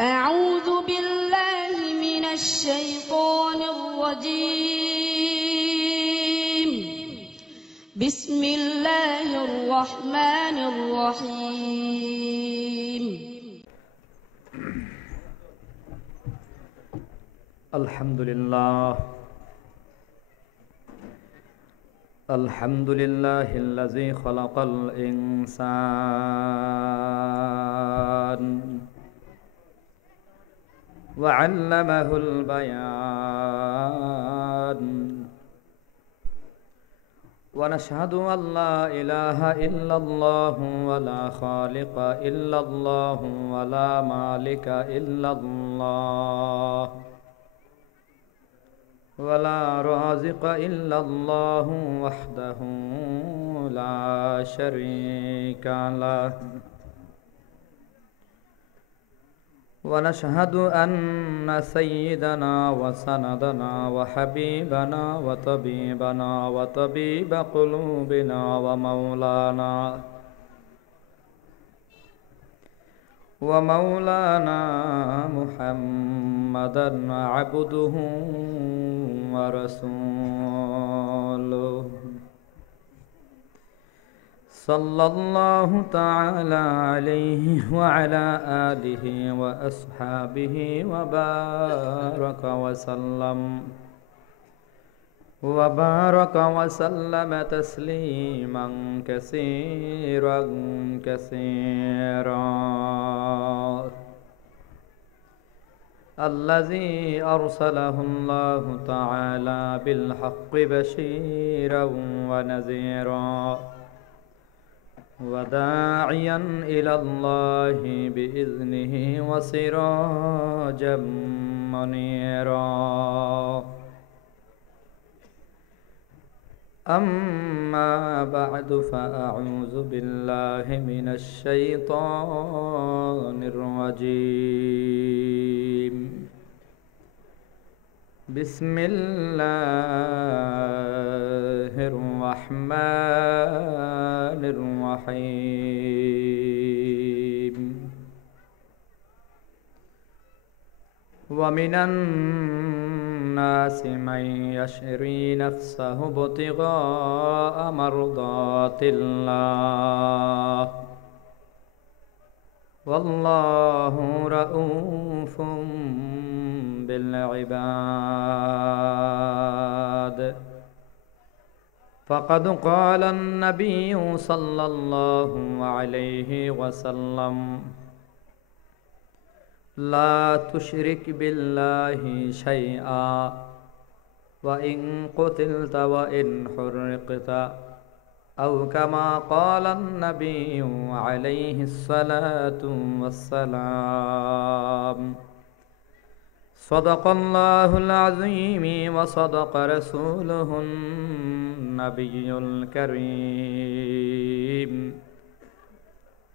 أعوذ بالله من الشيطان الرجيم. بسم الله الرحمن الرحيم. الحمد لله الذي خلق الإنسان وعلمه البيان ونشهد أن لا إله إلا الله ولا خالق إلا الله ولا مالك إلا الله ولا رازق إلا الله وحده لا شريك له ونشهد أن سيدنا وسندنا وحبيبنا وطبيب قلوبنا ومولانا محمدا عبده ورسوله صلى الله تعالى عليه وعلى آله وأصحابه وبارك وسلم تسليما كثيرا الذي أرسله الله تعالى بالحق بشيرا ونذيرا وداعيا إلى الله بإذنه وسراجا منيرا أما بعد فأعوذ بالله من الشيطان الرجيم بسم الله الرحمن الرحيم ومن الناس من يشري نفسه ابتغاء مرضات الله والله رؤوف بالعباد فقد قال النبي صلى الله عليه وسلم لا تشرك بالله شيئا وإن قتلت وإن حرقت أو كما قال النبي عليه الصلاة والسلام صدق الله العظيم وصدق رسوله النبي الكريم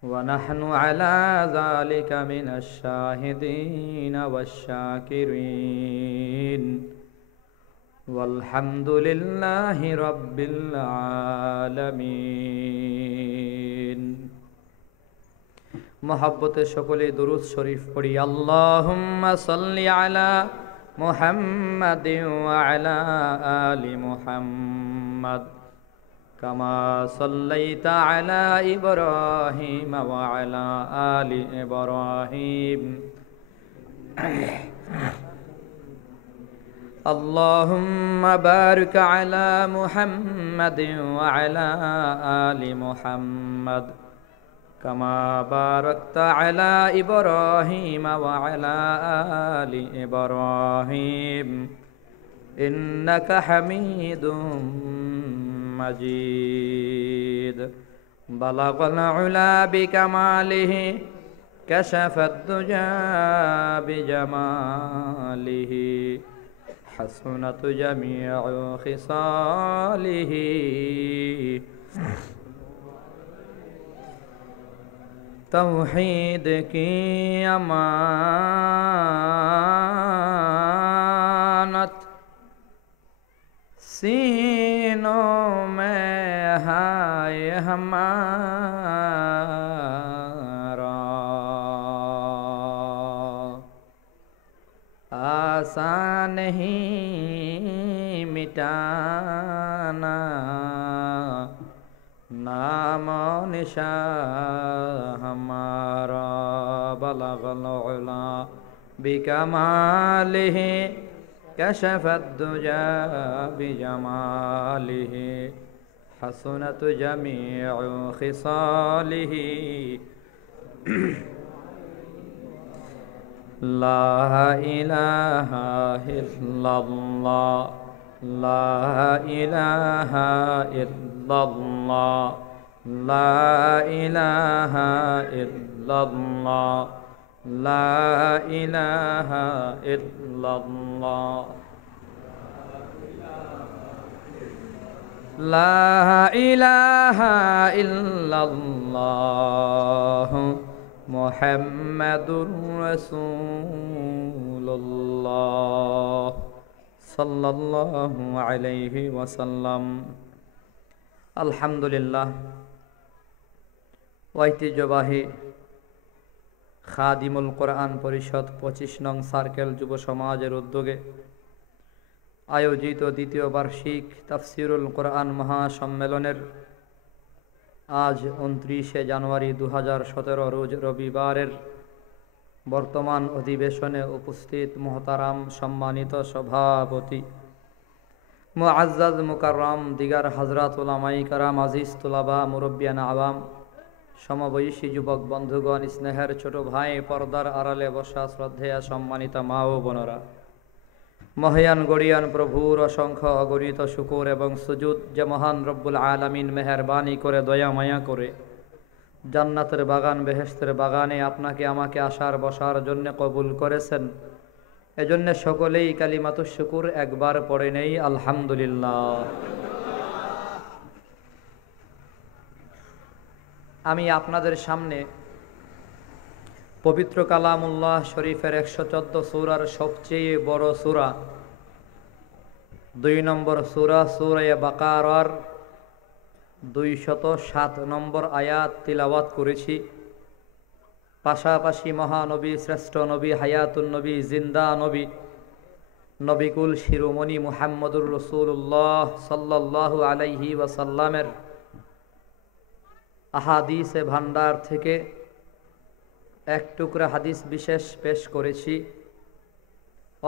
ونحن على ذلك من الشاهدين والشاكرين والحمد لله رب العالمين محبت شکل درود شریف پڑھی اللهم صل على محمد وعلى آل محمد كما صليت على إبراهيم وعلى آل إبراهيم اللهم بارك على محمد وعلى آل محمد كما باركت على إبراهيم وعلى آل إبراهيم إنك حميد مجيد بلغ العلا بكماله كشف الدجى بجماله حسنت جميع خصاله توحید کی امانت سینوں میں ہے ہمارا आसान नहीं मिटाना, नाम निशा हमारा बलगल उला बिकमालिही कशफत दुजा बिजमालिही हसनत जमीउ खिसालिही ला इलाहा इल्लल्लाह ला इलाहा इल्लल्लाह ला इलाहा इल्लल्लाह ला इलाहा इल्लल्लाह ला इलाहा इल्लल्लाह मुहम्मदुर रसूलुल्लाह सल्लल्लाहु अलैहि वसल्लम। अल्हम्दुलिल्लाह ঐতিহ্যবাহী খাদিমুল কোরআন পরিষদ 25 নং সার্কেল যুব সমাজের উদ্যোগে আয়োজিত দ্বিতীয় বার্ষিক তাফসিরুল কোরআন মহাসম্মেলনের আজ 29 জানুয়ারি 2017 রোজ রবিবারের বর্তমান অধিবেশনে উপস্থিত মুহতারাম সম্মানিত সভাপতি মুআজ্জাজ মুকাররম দিগার হযরত উলামায়ে কেরাম আজিজ তুলাবা মুরব্বিয়ান আওয়াম সমবয়সী যুবক বন্ধুগণ স্নেহের ছোট ভাই পর্দার আড়ালে বসা শ্রদ্ধেয়া সম্মানিতা মা ও বোনেরা, মহান গড়িয়ান প্রভুর অসংখ্য অগণিত শুকর এবং সুজুদ যে মহান রব্বুল আলামিন মেহেরবানি করে দয়া মায়া করে জান্নাতের বাগান বেহেশতের বাগানে আপনাকে আমাকে আসার বসার জন্য কবুল করেছেন, এজন্য সকলেই কালিমাতুশ শুকুর একবার পড়ে নেই আলহামদুলিল্লাহ। আমি আপনাদের সামনে পবিত্র কালামুল্লাহ শরীফের 114 সূরার সবচেয়ে বড় সূরা 2 নম্বর সূরা সূরা বাকারার 207 নম্বর আয়াত তিলাওয়াত করেছি। পাশাপাশি মহানবী শ্রেষ্ঠ নবী হায়াতুন নবী জিন্দা নবী নবিকুল শিরোমণি মুহাম্মদুর রাসূলুল্লাহ সাল্লাল্লাহু আলাইহি ওয়াসাল্লামের আহাদিসে ভান্ডার থেকে এক টুকরা হাদিস বিশেষ পেশ করেছি।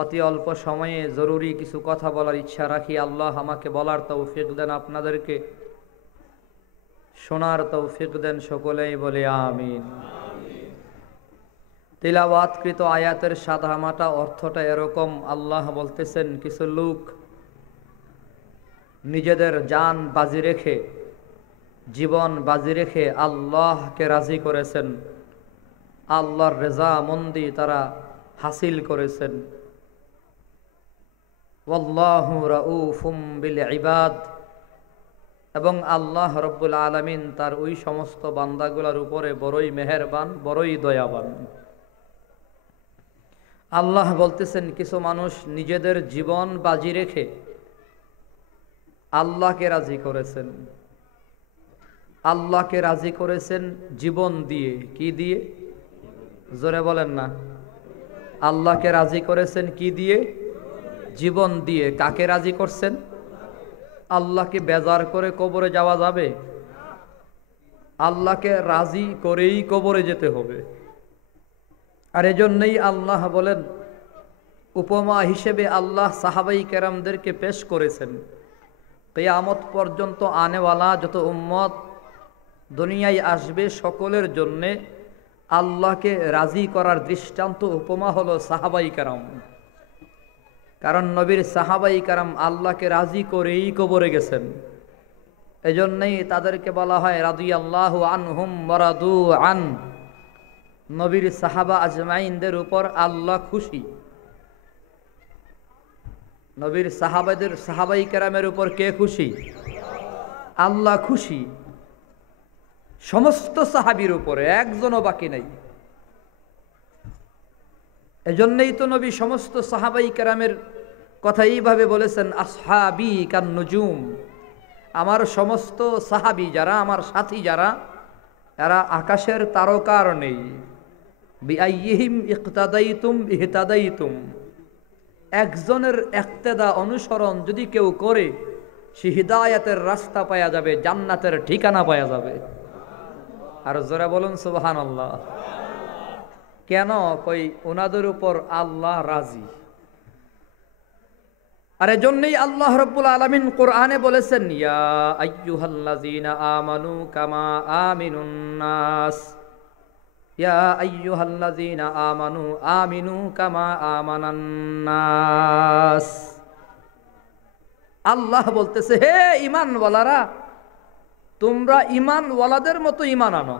অতি অল্প সময়ে জরুরি কিছু কথা বলার ইচ্ছা রাখি। আল্লাহ আমাকে বলার তৌফিক দেন, আপনাদেরকে শোনার তৌফিক দেন, সকলেই বলে আমিন। তিলাওয়াতকৃত আয়াতের সাদামাটা অর্থটা এরকম, আল্লাহ বলতেছেন কিছু লোক নিজেদের জান বাজি রেখে জীবন বাজি রেখে আল্লাহকে রাজি করেছেন, আল্লাহর রেজামন্দি তারা হাসিল করেছেন। ওয়াল্লাহু রাউফুম বিল ইবাদ, এবং আল্লাহ রব্বুল আলামিন তার ওই সমস্ত বান্দাগুলোর উপরে বড়ই মেহেরবান, বড়ই দয়াবান। আল্লাহ বলতেছেন কিছু মানুষ নিজেদের জীবন বাজি রেখে আল্লাহকে রাজি করেছেন। আল্লাহকে রাজি করেছেন জীবন দিয়ে। কি দিয়ে? জোরে বলেন না। আল্লাহকে রাজি করেছেন কি দিয়ে? জীবন দিয়ে। কাকে রাজি করছেন? আল্লাহকে বেজার করে কবরে যাওয়া যাবে? আল্লাহকে রাজি করেই কবরে যেতে হবে। আর এজন্যই আল্লাহ বলেন, উপমা হিসেবে আল্লাহ সাহাবাই কেরামদেরকে পেশ করেছেন। কিয়ামত পর্যন্ত আনেওয়ালা যত উম্মত দুনিয়ায় আসবে সকলের জন্যে আল্লাহকে রাজি করার দৃষ্টান্ত উপমা হলো সাহাবাই কেরাম। কারণ নবীর সাহাবাই কেরাম আল্লাহকে রাজি করেই কবরে গেছেন। এজন্যই তাদেরকে বলা হয় রাদিয়াল্লাহু আনহুম ওয়া রাদু আন। নবীর সাহাবা আজমাইনদের উপর আল্লাহ খুশি। নবীর সাহাবাই কেরামের উপর কে খুশি? আল্লাহ খুশি। সমস্ত সাহাবীর উপরে, একজনও বাকি নাই। এজন্যই তো নবী সমস্ত সাহাবাই কেরামের কথা এইভাবে বলেছেন, আসহাবি কান নুজুম। আমার সমস্ত সাহাবী যারা, আমার সাথী যারা, এরা আকাশের তারকার নেই। বিআইয়িহিম ইকতাদাইতুম ইহতাদাইতুম। একজনের ইক্তেদা অনুসরণ যদি কেউ করে, সে হিদায়াতের রাস্তা পাওয়া যাবে, জান্নাতের ঠিকানা পাওয়া যাবে। আর জোরে বলুন সুবহানাল্লাহ। কেন? কই ওনাদের উপর আল্লাহ রাজি। আর এজন্যই আল্লাহ রাব্বুল আলামিন কোরআনে বলেছেন, ইয়া আইয়ুহাল্লাযীনা আমানু কামা আমিনুন নাস, ইয়া আইয়ুহাল্লাযীনা আমানু আমিনু কামা আমানান নাস। আল্লাহ বলতেছে, হে ঈমানওয়ালারা, তোমরা ঈমানওয়ালাদের মতো ঈমান আনো।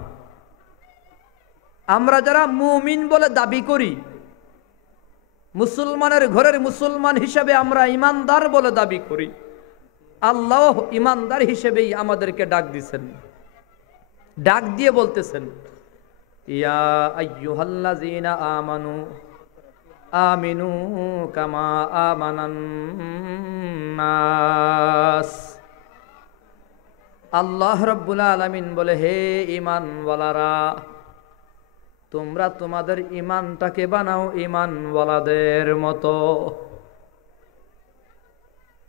আমরা যারা মুমিন বলে দাবি করি, মুসলমানের ঘরের মুসলমান হিসেবে আমরা ঈমানদার বলে দাবি করি, আল্লাহ ঈমানদার হিসেবেই আমাদেরকে ডাক দিছেন। ডাক দিয়ে বলতেছেন, ইয়া আইয়ুহাল্লাযীনা আমানু আমিনু কামা আমানান নাস। আল্লাহ রাব্বুল আলামিন বলে, হে ঈমানওয়ালারা, তোমরা তোমাদের ঈমানটাকে বানাও ঈমানওয়ালাদের মতো।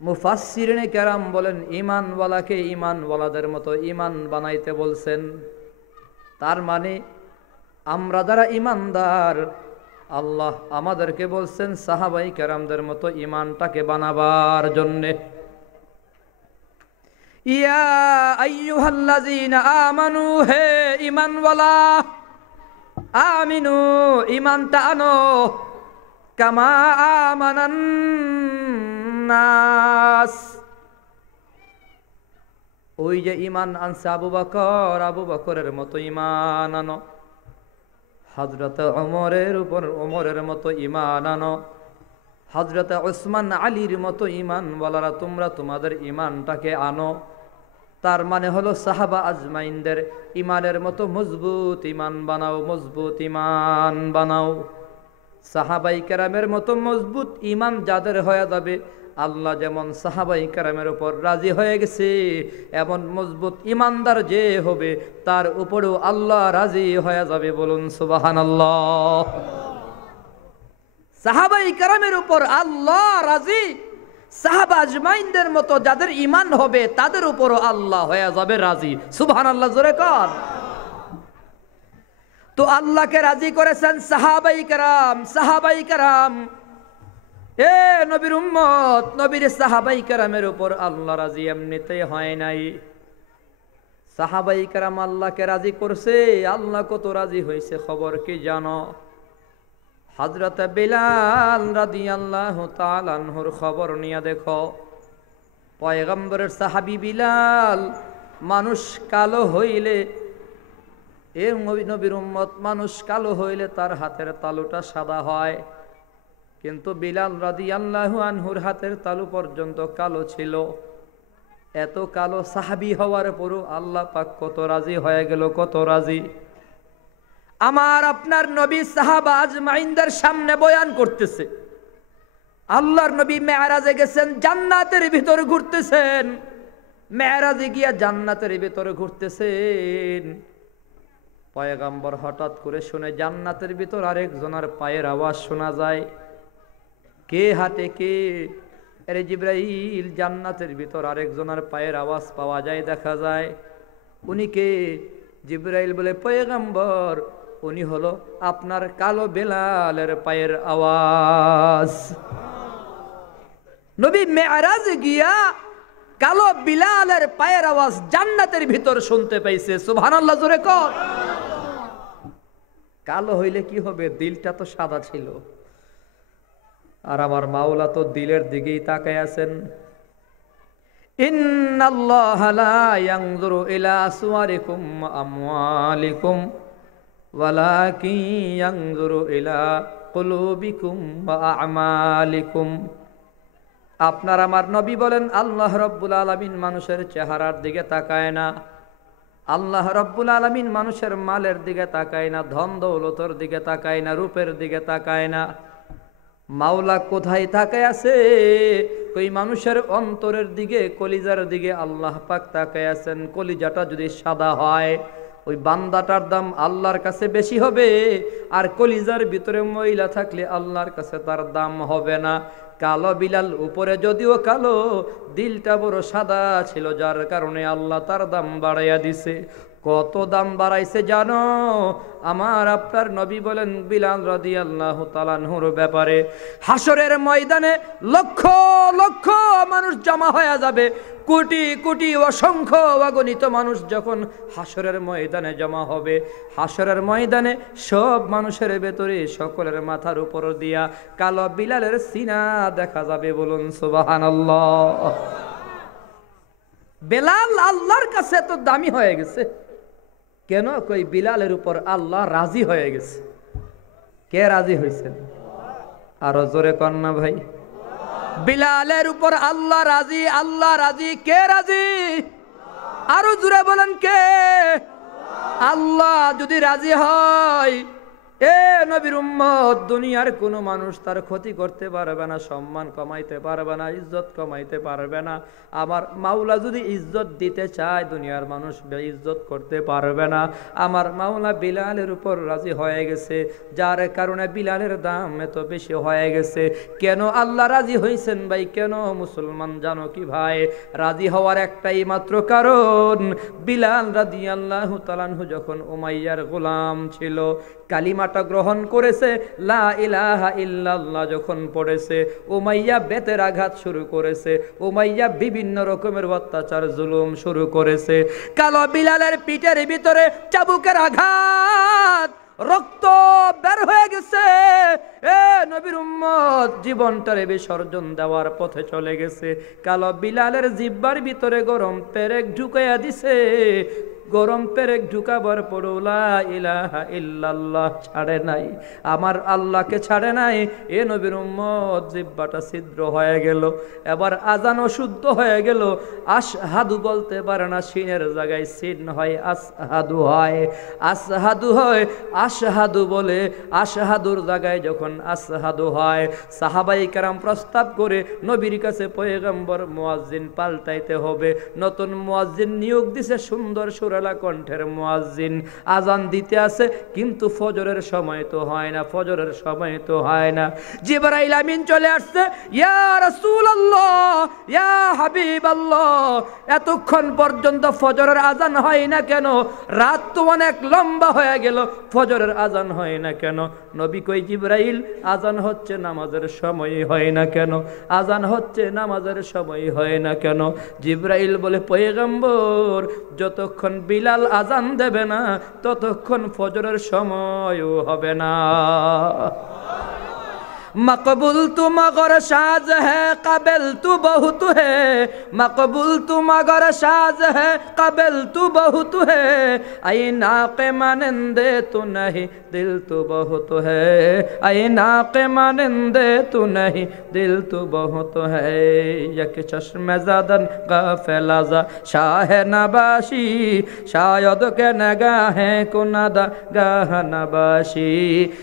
মুফাসসিরিনে কেরাম বলেন, ঈমানওয়ালাকে ঈমানওয়ালাদের মতো ঈমান বানাইতে বলছেন। তার মানে আমরা যারা ঈমানদার, আল্লাহ আমাদেরকে বলছেন সাহাবাই কেরামদের মতো ঈমানটাকে বানাবার জন্যে। ইয়া আইয়ুহাল্লাযীনা আমানু, হে ঈমানওয়ালা, আমিনু, ঈমানটা আনো, কামা আমানান নাস। ওই যে ঈমান আনছে আবু বকর, আবু বকরের মতো ঈমান আনো। হযরত ওমরের উপর ওমরের মতো ঈমান আনো। হযরত উসমান আলীর মতো ঈমান ওয়ালারা তোমরা তোমাদের ঈমানটাকে আনো। তার মানে হলো সাহাবা আজমাইনদের ঈমানের মতো মজবুত ঈমান বানাও, মজবুত ঈমান বানাও। সাহাবাই কেরামের মতো মজবুত ঈমান যাদের হয়ে যাবে, আল্লাহ যেমন সাহাবাই কেরামের উপর রাজি হয়ে গেছে, এমন মজবুত ঈমানদার যে হবে তার উপরেও আল্লাহ রাজি হয়ে যাবে। বলুন সুবহানাল্লাহ। সাহাবাই কেরামের উপর আল্লাহ রাজি, সাহাবা আজমাইনদের মতো যাদের ঈমান হবে তাদের উপরও আল্লাহ হয়ে যাবে রাজি। সুবহানাল্লাহ জোরে কর। তো আল্লাহকে রাজি করেছেন সাহাবাই কেরাম। সাহাবাই কেরাম, এ নবীর উম্মত, নবীর সাহাবাই কেরামের উপর আল্লাহ রাজি এমনিতেই হয় নাই। সাহাবাই কেরাম আল্লাহকে রাজি করছে। আল্লাহ কত রাজি হয়েছে খবর কি জানো? হযরত বিলাল রাদিয়াল্লাহু তাআলা আনহুর খবর নিয়ে দেখো। পয়গম্বরের সাহাবী বিলাল, মানুষ কালো হইলে, এ নবীর উম্মত, মানুষ কালো হইলে তার হাতের তালুটা সাদা হয়, কিন্তু বিলাল রাদিয়াল্লাহু আনহুর হাতের তালু পর্যন্ত কালো ছিল। এত কালো সাহাবী হওয়ার পরও আল্লাহ পাক কত রাজি হয়ে গেল, কত রাজি। আমার আপনার নবী সাহাবা আজমাইনদের সামনে বয়ান করতেছে। আল্লাহর নবী মেরাজে গেছেন, জান্নাতের ভিতরে ঘুরতেছেন। মেরাজে গিয়া জান্নাতের ভিতরে ঘুরতেছেন। পয়গম্বর হঠাৎ করে শুনে জান্নাতের ভিতর আরেকজনের পায়ের আওয়াজ শোনা যায়। কে হাঁটে কে? আরে জিবরাইল। জান্নাতের ভিতর আরেকজনের পায়ের আওয়াজ পাওয়া যায়, দেখা যায়। উনি কে? জিবরাইল বলে, পয়গম্বর, উনি হলো আপনার কালো বেলালের পায়ের আওয়াজ। নবী মেরাজে গিয়া কালো বিলালের পায়ের আওয়াজ জান্নাতের ভিতর শুনতে পাইছে। সুবহানাল্লাহ জোরে কর। কালো হইলে কি হবে? দিলটা তো সাদা ছিল। আর আমার মাওলা তো দিলের দিকেই তাকায় আছেন। ইন্নাল্লাহা লা ইয়ানজুরু ইলা সুওয়ারিকুম ওয়া আমওয়ালিকুম ওয়ালাকিন ইয়ানজুরু ইলা কুলুবিকুম ওয়া আমালিকুম। আপনার আমার নবী বলেন, আল্লাহ রাব্বুল আলামিন মানুষের চেহারার দিকে তাকায় না। আল্লাহ রাব্বুল আলামিন মানুষের মালের দিকে তাকায় না, ধন দৌলতের দিকে তাকায় না, রূপের দিকে তাকায় না। মাওলা কোথায় তাকায় আছে? ওই মানুষের অন্তরের দিকে, কলিজার দিকে আল্লাহ পাক তাকায় আছেন। কলিজাটা যদি সাদা হয়, ওই বান্দাটার দাম আল্লাহর কাছে বেশি হবে, আর কলিজার ভিতরে ময়লা থাকলে আল্লাহর কাছে তার দাম হবে না। কালো বিলাল, উপরে যদিও কালো, দিলটা বড় সাদা ছিল, যার কারণে আল্লাহ তার দাম বাড়াইয়া দিছে। কত দাম বাড়াইছে জানো? আমার আপনার নবী বলেন বিলাল রাদিয়াল্লাহু তাআলা আনহুর ব্যাপারে, হাসরের ময়দানে লক্ষ লক্ষ মানুষ জমা হয়ে যাবে, কোটি কোটি অসংখ্য অগণিত মানুষ যখন হাসরের ময়দানে জমা হবে, হাসরের ময়দানে সব মানুষের ভেতরে সকলের মাথার উপর দিয়া কালো বিলালের সিনা দেখা যাবে। বলুন সুবহানাল্লাহ। বেলাল আল্লাহর কাছে তো দামি হয়ে গেছে কেন? কই বিলালের উপর আল্লাহ রাজি হয়ে গেছে। কে রাজি হয়েছেন? আরো জোরে কন্যা ভাই। বিলালের উপর আল্লাহ রাজি, আল্লাহ রাজি। কে রাজি? আরো জোরে বলেন কে? আল্লাহ যদি রাজি হয়, এ নবীর উম্মত, দুনিয়ার কোনো মানুষ তার ক্ষতি করতে পারবে না, সম্মান কমাইতে পারবে না, ইজ্জত কমাইতে পারবে না। আমার মাওলা যদি ইজ্জত দিতে চায়, দুনিয়ার মানুষ বেইজ্জত করতে পারবে না। আমার মাওলা বিলালের উপর রাজি হয়ে গেছে, যার কারণে বিলালের দাম এত বেশি হয়ে গেছে। কেন আল্লাহ রাজি হয়েছেন ভাই? কেন মুসলমান জানো কি ভাই? রাজি হওয়ার একটাই মাত্র কারণ, বিলাল রাদিয়াল্লাহু তাআলা আনহু যখন উমাইয়ার গোলাম ছিল, কালিমাটা গ্রহণ করেছে, লা ইলাহা ইল্লাল্লাহ যখন পড়েছে, উমাইয়া বেতের আঘাত শুরু করেছে, উমাইয়া বিভিন্ন রকমের অত্যাচার জুলুম শুরু করেছে। কালো বিলালের পিঠের ভিতরে চাবুকের আঘাত, রক্ত বের হয়ে গেছে। এ নবীর উম্মত, জীবনটারে বিসর্জন দেওয়ার পথে চলে গেছে। কালো বিলালের জিহ্বার ভিতরে গরম পেরেক ঢুকাইয়া দিছে। গরম পেরেক ঢুকাবার পর লা ইলাহা ইল্লাল্লাহ ছাড়ে নাই, আমার আল্লাহকে ছাড়ে নাই। এ নবীর উম্মত, জিহ্বাটা ছিদ্র হয়ে গেল। এবার আজান অশুদ্ধ হয়ে গেল। আশহাদু বলতে পারে না, সিনের জায়গায় সিন হয়, আসহাদু হয়, আসহাদু হয়, আশহাদু বলে, আশহাদুর জায়গায় যখন আসহাদু হয়, সাহাবাই কেরাম প্রস্তাব করে নবীর কাছে পয়গম্বর মুয়াজ্জিন পাল্টাইতে হবে। নতুন মুয়াজ্জিন নিয়োগ দিছে, সুন্দর সুরেলা কণ্ঠের মুয়াজ্জিন আজান দিতে আছে, কিন্তু ফজরের সময় তো হয় না, ফজরের সময় তো হয় না। জিবরাইল আমিন চলে আসছে, ইয়া রাসূলুল্লাহ, ইয়া হাবিবাল্লাহ, এতক্ষণ পর্যন্ত ফজরের আজান হয় না কেন? রাত তো অনেক লম্বা হয়ে গেল, ফজরের আজান হয় না কেন? নবী কই, জিবরাইল, আজান হচ্ছে, নামাজের সময় হয় না কেন? আজান হচ্ছে, নামাজের সময় হয় না কেন? জিবরাইল বলে, পয়গম্বর, যতক্ষণ বিলাল আজান দেবে না ততক্ষণ ফজরের সময়ও হবে না। मकबूल तू मगर साज है, काबिल तू बहुत है, मकबूल तू मगर साज है, काबिल तू बहुत है, आई नाक़े मानंदे तू नहीं, दिल तू बहुत है, आई नाक़े मानंदे तू नहीं, दिल तू बहुत है। यक चश्मे ज़दन गाफिलाज़ा शाह नबाशी, शायद के नगाहें कुनादा गाह नबाशी,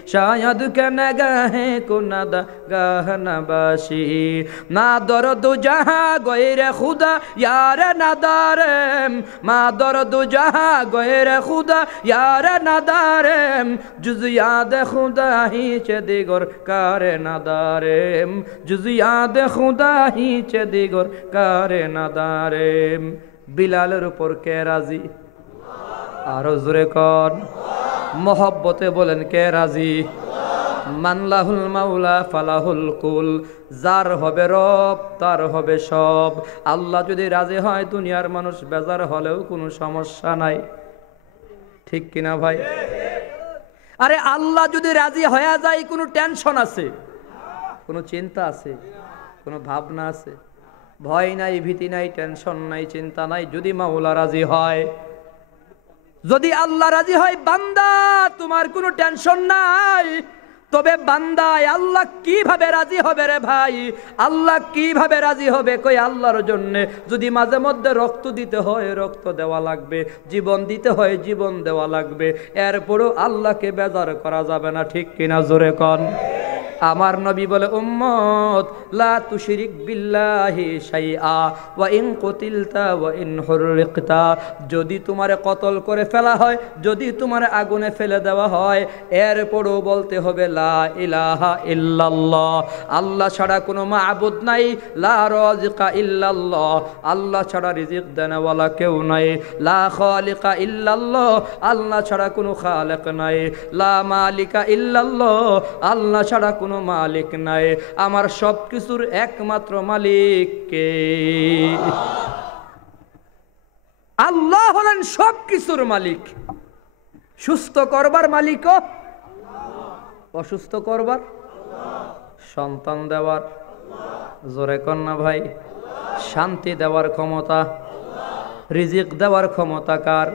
शायद के नगाहें कुनादा गाहनबाशी। ना दर्द जहाँ गैर खुदा यार नदारम, मा दर्द जहाँ गैर खुदा यार नदारम, जुज़ याद खुदा ही चे दिगर कार नदारम, जुज़ याद खुदा ही चे दिगर कार नदारम। বিলালের উপর কে রাজি? আরো জোরে কোন? মোহব্বতে বলেন কে রাজি? মানলাহুল মাওলা ফালাহুল কুল, যার হবে রব তার হবে সব। আল্লাহ যদি রাজি হয়, দুনিয়ার মানুষ বেজার হলেও কোনো সমস্যা নাই। ঠিক কিনা ভাই? আরে আল্লাহ যদি রাজি হয়ে যায়, কোনো টেনশন আছে? কোনো চিন্তা আছে? কোনো ভাবনা আছে? ভয় নাই, ভীতি নাই, টেনশন নাই, চিন্তা নাই, যদি মাওলা রাজি হয়। যদি আল্লাহ রাজি হয়, বান্দা তোমার কোনো টেনশন নাই। তবে বান্দায় আল্লাহ কিভাবে রাজি হবে রে ভাই? আল্লাহ কিভাবে রাজি হবে? কই, আল্লাহর জন্য যদি মাঝে মধ্যে রক্ত দিতে হয় রক্ত দেওয়া লাগবে, জীবন দিতে হয় জীবন দেওয়া লাগবে, এরপরও আল্লাহকে বেজার করা যাবে না। ঠিক কিনা জোরে কন? আমার নবী বলে উম্মত লা তুশরিক বিল্লাহি শাইআ ওয়া ইন কুতিলতা ওয়া ইন হুররিকতা, যদি তোমারে কতল করে ফেলা হয়, যদি তোমারে আগুনে ফেলে দেওয়া হয়, এরপরও বলতে হবে লা ইলাহা ইল্লাল্লাহ, আল্লাহ ছাড়া কোনো মাবুদ নাই, লা রাযিকা ইল্লাল্লাহ, আল্লাহ ছাড়া রিজিক দেনওয়ালা কেউ নাই, লা খালিকা ইল্লাল্লাহ, আল্লাহ ছাড়া কোনো খালেক নাই, লা মালিকা ইল্লাল্লাহ, আল্লাহ ছাড়া কোনো মালিক নাই, আমার সব কিছুর একমাত্র মালিক কে? আল্লাহ হলেন সব কিছুর মালিক। সুস্থ করবার মালিকও, অসুস্থ করবার, সন্তান দেওয়ার, জোরে কন্যা ভাই, শান্তি দেওয়ার ক্ষমতা, রিজিক দেওয়ার ক্ষমতা কার?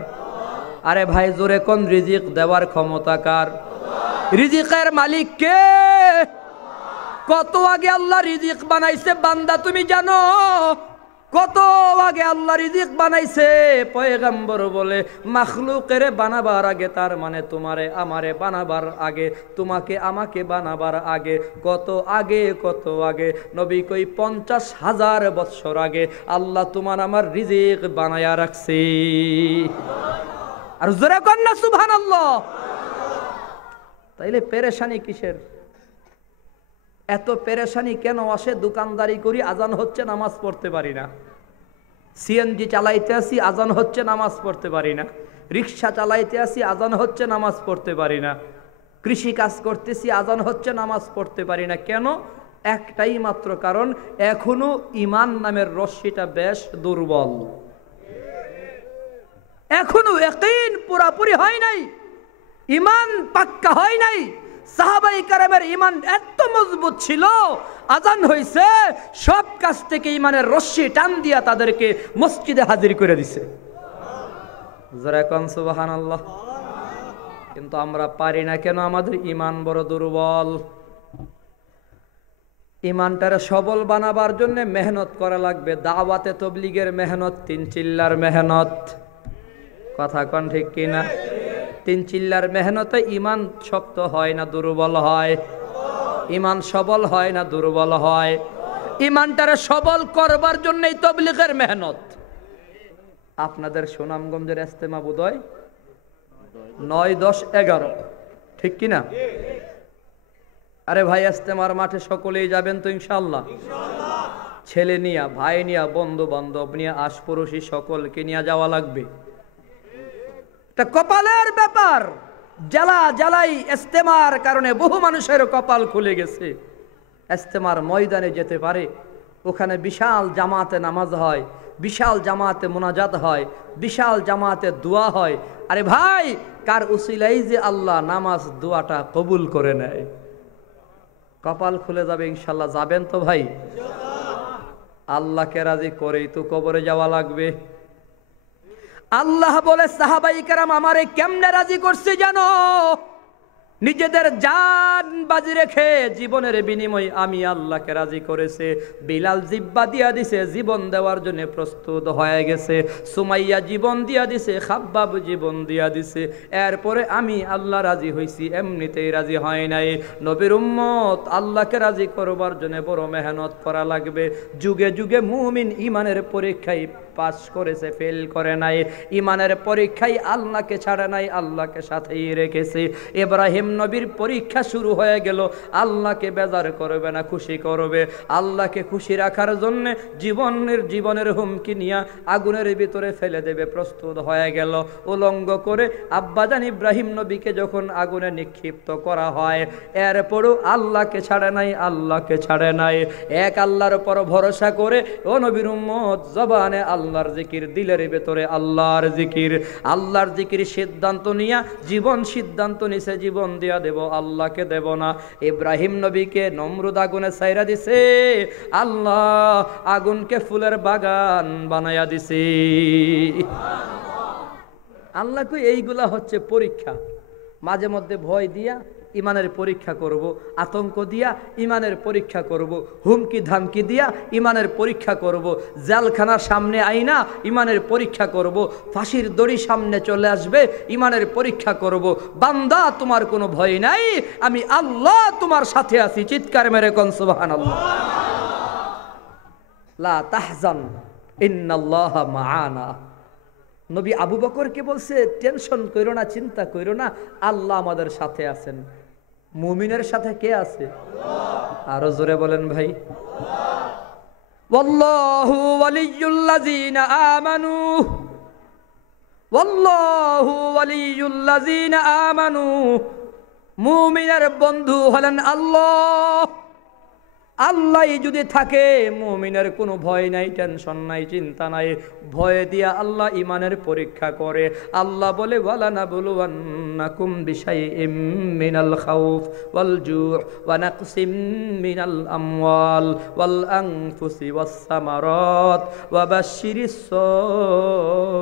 আরে ভাই জোরে কোন, রিজিক দেওয়ার ক্ষমতা কার? রিজিকের মালিক কে? কত আগে আল্লাহ রিজিক বানাইছে বান্দা তুমি জানো? কত আগে আল্লাহ রিজিক বানাইছে? পয়গম্বর বলে মাখলুকের বানাবার আগে, তার মানে তোমারে আমারে বানাবার আগে, তোমাকে আমাকে বানাবার আগে, কত আগে, কত আগে, নবী কই 50,000 বছর আগে আল্লাহ তোমার আমার রিজিক বানায়া রাখছে। আর জোরে কন্যা সুবহানাল্লাহ। তাইলে পেরেশানি কিসের? এত পেরেশানি কেন আসে? দোকানদারি করি, আজান হচ্ছে, নামাজ পড়তে পারি না। সিএনজি চালাইতে আসি, আজান হচ্ছে, নামাজ পড়তে পারি না। রিক্সা চালাইতে আসি, আজান হচ্ছে, নামাজ পড়তে পারি না। কৃষি কাজ করতেছি, আজান হচ্ছে, নামাজ পড়তে পারি না। কেন? একটাই মাত্র কারণ, এখনো ঈমান নামের রশ্মিটা বেশ দুর্বল, এখনো ইয়াকিন পুরাপুরি হয় নাই, ঈমান পাক্কা হয় নাই। সাহাবায়ে কেরামের ঈমান এত মজবুত ছিল, আজান হইছে, সব কাছ থেকে ঈমানের রশ্মি টান দিয়া তাদেরকে মসজিদে হাজির করে দিছে। যারা কোন সুবহানাল্লাহ। কিন্তু আমরা পারি না কেন? আমাদের ঈমান বড় দুর্বল। ঈমানটারে সবল বানাবার জন্য মেহনত করা লাগবে। দাওয়াতে তাবলীগের মেহনত, 3 চিল্লার মেহনত। কথা কোন ঠিক কিনা? 3 চিল্লার মেহনতে ঈমান শক্ত হয় না দুর্বল হয়? ঈমান সবল হয় না দুর্বল হয়? ঈমানটারে সবল করবার জন্যই তাবলীগের মেহনত। আপনাদের সুনামগঞ্জের ইজতেমা বোধহয় 9, 10, 11, ঠিক কিনা? আরে ভাই, ইজতেমার মাঠে সকলেই যাবেন তো ইনশাআল্লাহ? ছেলে নিয়া, ভাই নিয়া, বন্ধু বান্ধব নিয়া, আশপড়শি সকলকে নিয়ে যাওয়া লাগবে। তা কপালের ব্যাপার, জ্বালা জ্বালাই ইজতেমার কারণে বহু মানুষের কপাল খুলে গেছে। ইজতেমার ময়দানে যেতে পারে, ওখানে বিশাল জামাতে নামাজ হয়, বিশাল জামাতে মুনাজাত হয়, বিশাল জামাতে দোয়া হয়। আরে ভাই, কার উসিলাই যে আল্লাহ নামাজ দোয়াটা কবুল করে নেয়? কপাল খুলে যাবে ইনশাল্লাহ। যাবেন তো ভাই? আল্লাহকে রাজি করেই তো কবরে যাওয়া লাগবে। আল্লাহ বলে সাহাবায়ে কেরাম আমারে কেমনে রাজি করছে জানো? নিজেদের জান বাজি রেখে জীবনের বিনিময়ে আমি আল্লাহকে রাজি করেছে। বিলাল জিব্বা দিয়া দিছে, জীবন দেওয়ার জন্য প্রস্তুত হয়ে গেছে। সুমাইয়া জীবন দিয়া দিছে, খাব্বাব জীবন দিয়া দিছে। এরপরে আমি আল্লাহ রাজি হইছি, এমনিতেই রাজি হয় নাই। নবীর উম্মত, আল্লাহকে রাজি করবার জন্য বড় মেহনত করা লাগবে। যুগে যুগে মুমিন ঈমানের পরীক্ষায় পাস করেছে, ফেল করে নাই। ঈমানের পরীক্ষায় আল্লাহকে ছাড়ে নাই, আল্লাহকে সাথেই রেখেছে। ইব্রাহিম নবীর পরীক্ষা শুরু হয়ে গেল, আল্লাহকে বেজার করবে না, খুশি করবে। আল্লাহকে খুশি রাখার জন্য জীবনের হুমকি নিয়ে আগুনের ভিতরে ফেলে দেবে, প্রস্তুত হয়ে গেল। উলঙ্গ করে আব্বাজান ইব্রাহিম নবীকে যখন আগুনে নিক্ষিপ্ত করা হয়, এরপরও আল্লাহকে ছাড়ে নাই, আল্লাহকে ছাড়ে নাই। এক আল্লাহর উপর ভরসা করে ও নবীর উম্মত, জবানে আল্লাহর জিকির, দিলের ভেতরে আল্লাহর জিকির। আল্লাহর জিকির সিদ্ধান্ত নিয়ে সিদ্ধান্ত নিছে, জীবন দিয়া দেব, আল্লাহকে দেব না। ইব্রাহিম নবীকে নমরুদ আগুনে ছাইরা দিছে, আল্লাহ আগুনকে ফুলের বাগান বানায়া দিছে। আল্লাহকে এইগুলা হচ্ছে পরীক্ষা। মাঝে মধ্যে ভয় দিয়া ইমানের পরীক্ষা করব, আতঙ্ক দিয়া ইমানের পরীক্ষা করব, হুমকি ধামকি দিয়া ইমানের পরীক্ষা করব, জেলখানার সামনে আইনা ইমানের পরীক্ষা করব, ফাঁসির দড়ি সামনে চলে আসবে ইমানের পরীক্ষা করব। বান্দা তোমার কোনো ভয় নাই, আমি আল্লাহ তোমার সাথে আছি। চিৎকার মেরে কোন সুবহানাল্লাহ। লা তাহজান ইন্নাল্লাহা মাআনা। নবী আবু বকরকে বলছে, টেনশন কইরো না, চিন্তা কইরো না, আল্লাহ আমাদের সাথে আছেন। মুমিনের সাথে কে আছে? আরো জোরে বলেন ভাই। ওয়াল্লাহু ওয়ালিয়ুল্লাযিনা আমানু, ওয়াল্লাহু ওয়ালিয়ুল্লাযিনা আমানু। মুমিনের বন্ধু হলেন আল্লাহ। আল্লাহ যদি থাকে, মুমিনের কোনো ভয় নাই, টেনশন নাই, চিন্তা নাই। ভয় দিয়া আল্লাহ ইমানের পরীক্ষা করে। আল্লাহ বলে, ওয়ালানাবলুওয়ান্নাকুম বিশাইইম মিনাল খাউফ ওয়াল জু' ওয়া নাকসিম মিনাল আমওয়াল ওয়াল আনফুসি ওয়াস সামারাত ওয়া বাশশিরিস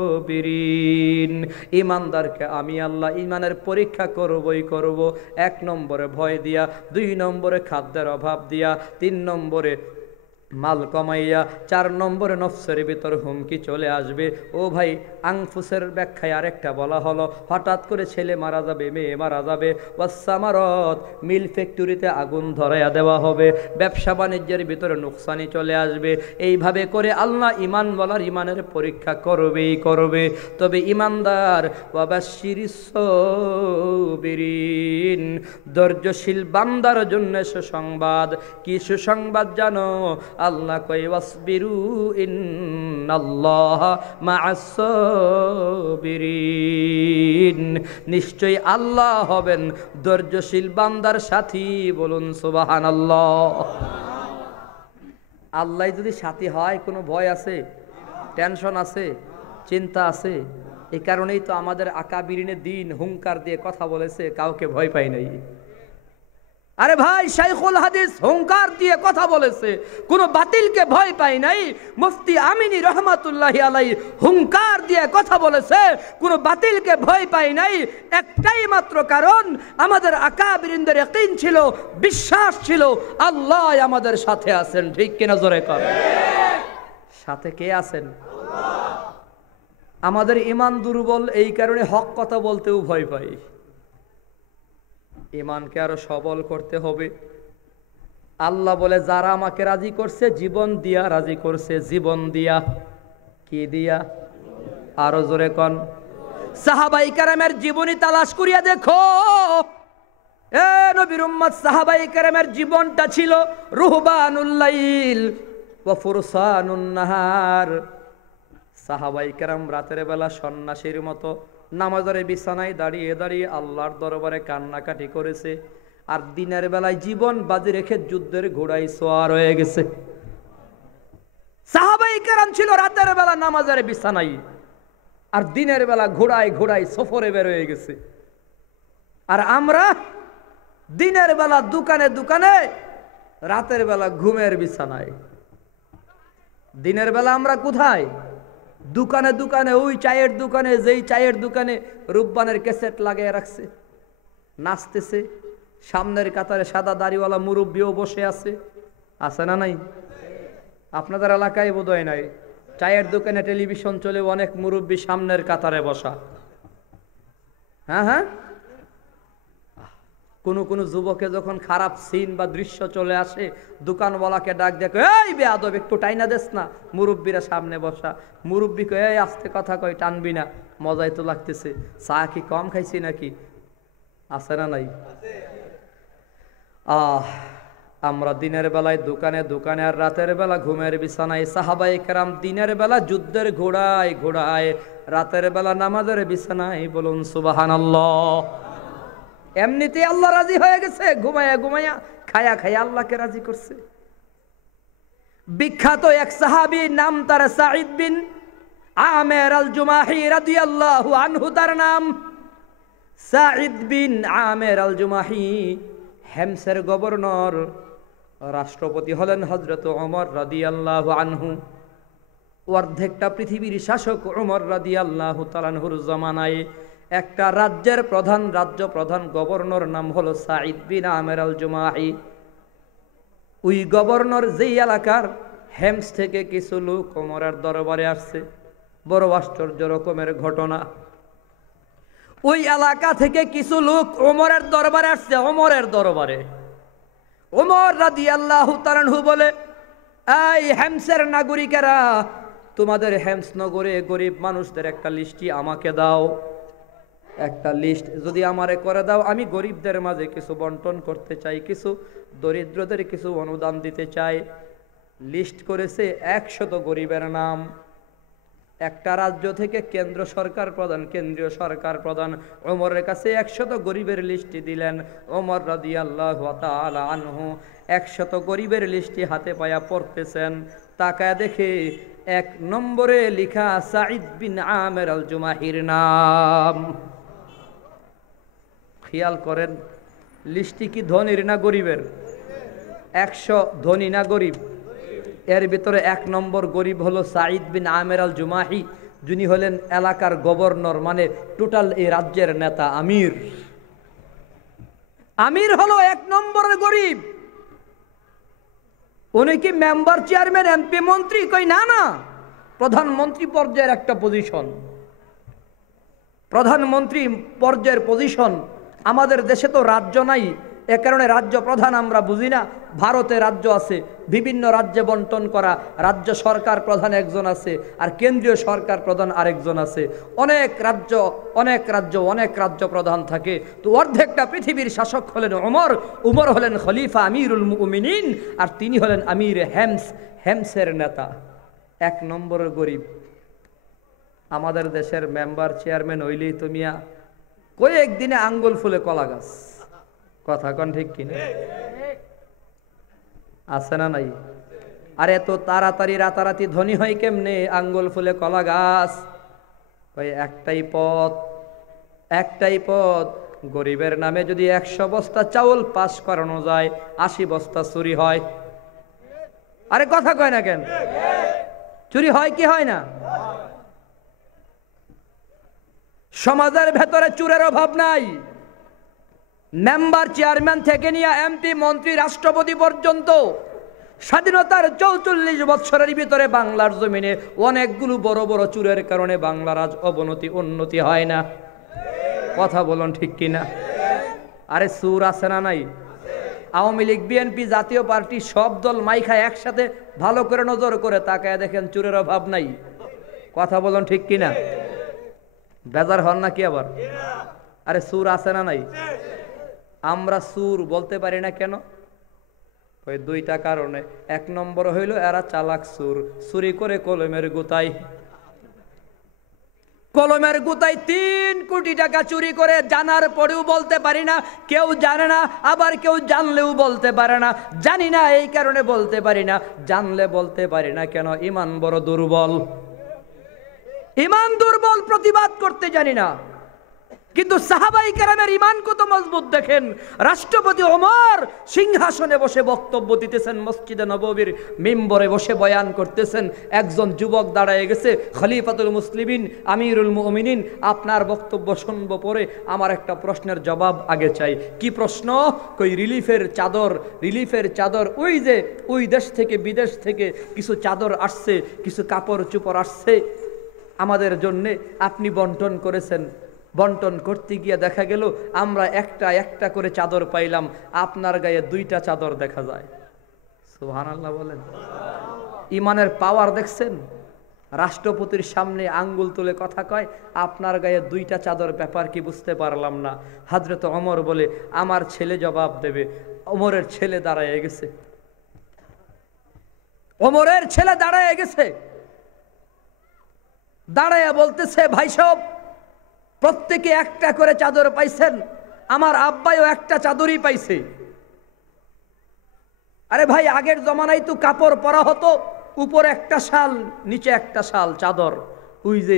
সাবিরিন। ইমানদারকে আমি আল্লাহ ইমানের পরীক্ষা করবই করব। 1 নম্বরে ভয় দিয়া, 2 নম্বরে খাদ্যের অভাব দিয়া, 3 নম্বরে মাল কমাইয়া, 4 নম্বরে নফসের ভিতর হুমকি চলে আসবে। ও ভাই, আনফুসের ব্যাখ্যায় আরেকটা বলা হলো, হঠাৎ করে ছেলে মারা যাবে, মেয়ে মারা যাবে। ওয়াসামারত, মিল ফ্যাক্টরিতে আগুন ধরাইয়া দেওয়া হবে, ব্যবসা বাণিজ্যের ভিতরে নুকসানি চলে আসবে। এইভাবে করে আল্লাহ ইমান বলার ইমানের পরীক্ষা করবেই করবে। তবে ইমানদার, ওয়াবাশশিরিস সাবিরিন, ধৈর্যশীল বান্দার জন্য সুসংবাদ। কি সুসংবাদ জানো? আল্লাহ কয়, ওয়াসবিরু ইন্নাল্লাহা মা'আস সাবিরিন। নিশ্চয়ই আল্লাহ হবেন ধৈর্যশীল বান্দার সাথী। বলুন সুবহানাল্লাহ। আল্লাহ যদি সাথী হয়, কোনো ভয় আছে? টেনশন আছে? চিন্তা আছে? এই কারণেই তো আমাদের আকাবিরিনে দিন হুঙ্কার দিয়ে কথা বলেছে, কাউকে ভয় পাই নাই। আরে ভাই, শাইখুল হাদিস হুঙ্কার দিয়ে কথা বলেছে, কোনো বাতিলকে ভয় পায় নাই। মুফতি আমিনী রহমাতুল্লাহি আলাইহি হুঙ্কার দিয়ে কথা বলেছে, কোনো বাতিলকে ভয় পায় নাই। একটাই মাত্র কারণ, আমাদের আকাবিরিনদের ইয়াকিন ছিল, বিশ্বাস ছিল, আল্লাহ আমাদের সাথে আছেন। ঠিক কিনা জোরে কর। সাথে কে আছেন? আমাদের ঈমান দুর্বল, এই কারণে হক কথা বলতেও ভয় পাই। ঈমানকে আরো সবল করতে হবে। আল্লাহ বলে, যারা আমাকে রাজি করছে, জীবন দিয়া রাজি করছে। জীবন দিয়া, কি দিয়া? আরো জোরে কন। সাহাবায়ে কেরামের জীবনী তালাশ করিয়া দেখো। এ নবীর উম্মত, সাহাবায়ে কেরামের জীবনটা ছিল রুহবানুল লাইল ওয়া ফুরসানুন নাহার। সাহাবায়ে কেরাম রাতের বেলা সন্ন্যাসীর মতো নামাজের বিছানায় দাঁড়িয়ে দাঁড়িয়ে আল্লাহর দরবারে কান্নাকাটি করেছে, আর দিনের বেলায় জীবন বাজি রেখে যুদ্ধের ঘোড়ায় সওয়ার হয়ে গেছে। সাহাবায়ে কেরাম ছিল রাতের বেলা নামাজের বিছানায়, আর দিনের বেলা ঘোড়ায় ঘোড়ায় সফরে বের হয়ে গেছে। আর আমরা দিনের বেলা দোকানে দোকানে, রাতের বেলা ঘুমের বিছানায়। দিনের বেলা আমরা কোথায়? দোকানে দোকানে, ওই চায়ের দোকানে, যেই চায়ের দোকানে রূপবানের ক্যাসেট লাগিয়ে রাখছে, নাচতেছে। সামনের কাতারে সাদা দাড়িওয়ালা মুরব্বিও বসে আছে। আছে না নাই? আপনাদের এলাকায় বোধহয় নাই। চায়ের দোকানে টেলিভিশন চলে, অনেক মুরব্বি সামনের কাতারে বসা। হ্যাঁ হ্যাঁ, কোন কোন যুবকে যখন খারাপ সিন বা দৃশ্য চলে আসে, দোকানওয়ালাকে ডাক দেখো, এই বেয়াদব, একটু টাইনা দেস না। মুরব্বীরা সামনে বসা, মুরব্বী কয়, এই আস্তে কথা কয়, টানবি না, মজাই তো লাগতেছে। চা কি কম খাইছি নাকি? আছে না নাই? আমরা দিনের বেলায় দোকানে দোকানে, আর রাতের বেলা ঘুমের বিছানায়। সাহাবায়ে কেরাম দিনের বেলা যুদ্ধের ঘোড়ায় ঘোড়ায়, রাতের বেলা নামাজের বিছানায়। বলুন সুবহানাল্লাহ। এমনিতে আল্লাহ রাজি হয়ে গেছে, ঘুমায়া ঘুমায়া, খায়া খায়া আল্লাহকে রাজি করছে। বিখ্যাত এক সাহাবী, নাম তার সাঈদ বিন আমের আল জুমাহি রাদিয়াল্লাহু আনহু, তার নাম সাঈদ বিন আমের আল জুমাহি। হেমসের গভর্নর, রাষ্ট্রপতি হলেন হযরত ওমর রাদিয়াল্লাহু আনহু। অর্ধেকটা পৃথিবীর শাসক ওমর রাদিয়াল্লাহু তাআলা আনহুর জামানায় একটা রাজ্যের প্রধান, রাজ্য প্রধান গভর্নর নাম হলো সাঈদ বিন আমের আল জুমাহি। ওই গভর্নর যেই এলাকার, হেমস থেকে কিছু লোক ওমরের দরবারে আসছে। বড় আশ্চর্য রকমের ঘটনা। ওই এলাকা থেকে কিছু লোক ওমরের দরবারে আসছে। ওমরের দরবারে ওমর রাদিয়াল্লাহু তাআলা আনহু বলে, এই হেমসের নাগরিকেরা, তোমাদের হেমস নগরে গরিব মানুষদের একটা লিস্টি আমাকে দাও। একটা লিস্ট যদি আমারে করে দাও, আমি গরিবদের মাঝে কিছু বন্টন করতে চাই, কিছু দরিদ্রদের কিছু অনুদান দিতে চাই। লিস্ট করেছে 100 গরিবের নাম। একটা রাজ্য থেকে কেন্দ্র সরকার প্রধান, কেন্দ্রীয় সরকার প্রধান ওমরের কাছে 100 গরিবের লিস্টি দিলেন। ওমর রাদিয়াল্লাহু তাআলা আনহু 100 গরিবের লিস্টি হাতে পায়া পড়তেছেন। তাকায় দেখে 1 নম্বরে লেখা সাঈদ বিন আমের আল জুমাহির নাম। খেয়াল করেন, লিস্টি কি ধনীর না গরিবের? 100 ধনী না গরিব? এর ভিতরে 1 নম্বর গরিব হলো সাঈদ বিন আমের আল জুমাহি, যিনি হলেন এলাকার গভর্নর, মানে টোটাল এই রাজ্যের নেতা, আমির। আমির হলো 1 নম্বরের গরিব। উনি কি মেম্বার, চেয়ারম্যান, এমপি, মন্ত্রী? কই না, না, প্রধানমন্ত্রী পর্যায়ের একটা পজিশন। প্রধানমন্ত্রী পর্যায়ের পজিশন। আমাদের দেশে তো রাজ্য নাই, এ কারণে রাজ্য প্রধান আমরা বুঝি না। ভারতে রাজ্য আছে, বিভিন্ন রাজ্যে বন্টন করা। রাজ্য সরকার প্রধান একজন আছে, আর কেন্দ্রীয় সরকার প্রধান আরেকজন আছে। অনেক রাজ্য অনেক রাজ্য প্রধান থাকে। তো অর্ধেকটা পৃথিবীর শাসক হলেন ওমর। উমর হলেন খলিফা, আমিরুল মুমিনিন, আর তিনি হলেন আমির হেমস, হেমসের নেতা। 1 নম্বরের গরিব। আমাদের দেশের মেম্বার, চেয়ারম্যান হইলেই তো মিয়া কয়েকদিনে আঙ্গুল ফুলে কলা গাছ। কথা কন ঠিক কিনা? আছে না নাই? আর এত তাড়াতাড়ি রাতারাতি ধনী হয় কেমনে? আঙ্গুল ফুলে কলা গাছ। ওই একটাই পথ। গরিবের নামে যদি 100 বস্তা চাউল পাস করানো যায়, 80 বস্তা চুরি হয়। আরে কথা কয় না কেন? চুরি হয় কি হয় না? সমাজের ভেতরে চুরের অভাব নাই। মেম্বার, চেয়ারম্যান থেকে নিয়ে এমপি, মন্ত্রী, রাষ্ট্রপতি পর্যন্ত স্বাধীনতার 44 বছরের ভিতরে বাংলার জমিনে অনেকগুলো বড় বড় চুরের কারণে বাংলার আজ অবনতি, উন্নতি হয় না। কথা বলুন ঠিক কিনা? আরে চুর আছে না নাই? আওয়ামী লীগ, বিএনপি, জাতীয় পার্টি সব দল মাইখা একসাথে ভালো করে নজর করে তাকায় দেখেন, চুরের অভাব নাই। কথা বলুন ঠিক কিনা? বেজার হন নাকি আবার? আরে চুর আছে না নাই? আমরা চুর বলতে পারি না কেন? ওই 2টা কারণে। 1 নম্বর হইল এরা চালাক চুর। চুরি করে কলমের গুতাই। 3 কোটি টাকা চুরি করে, জানার পরেও বলতে পারি না। কেউ জানে না, আবার কেউ জানলেও বলতে পারে না। জানি না এই কারণে বলতে পারি না। জানলে বলতে পারি না কেন? ইমান বড় দুর্বল। ইমান দুর্বল, প্রতিবাদ করতে জানি না। কিন্তু সাহাবায়ে কেরামের ইমান কত মজবুত দেখেন। রাষ্ট্রপতি ওমর সিংহাসনে বসে বক্তব্য দিতেছেন, মসজিদে নববীর মিম্বরে বসে বয়ান করতেছেন। একজন যুবক দাঁড়ায় গেছে, খলিফাতুল মুসলিমিন, আমিরুল মুমিনিন, আপনার বক্তব্য শুনবো পরে, আমার একটা প্রশ্নের জবাব আগে চাই। কি প্রশ্ন? কই রিলিফের চাদর, ওই যে ওই দেশ থেকে বিদেশ থেকে কিছু চাদর আসছে, কিছু কাপড় চোপড় আসছে আমাদের জন্যে, আপনি বন্টন করেছেন। বন্টন করতে গিয়ে দেখা গেল আমরা একটা করে চাদর পাইলাম, আপনার গায়ে 2টা চাদর দেখা যায়। সুবহানাল্লাহ বলেন। ইমানের পাওয়ার দেখছেন? রাষ্ট্রপতির সামনে আঙ্গুল তুলে কথা কয়, আপনার গায়ে 2টা চাদর, ব্যাপার কি বুঝতে পারলাম না। হযরত ওমর বলে, আমার ছেলে জবাব দেবে। ওমরের ছেলে দাঁড়ায় গেছে। ওমরের ছেলে দাঁড়ায় গেছে, দাঁড়ায় বলতেছে, ভাই সব প্রত্যেকে একটা করে চাদর পাইছেন, আমার আব্বাইও একটা চাদরই পাইছে। আরে ভাই, আগের জমানায় তো কাপড় পরা হতো, উপরে একটা শাল, নিচে একটা শাল, চাদর। ওই যে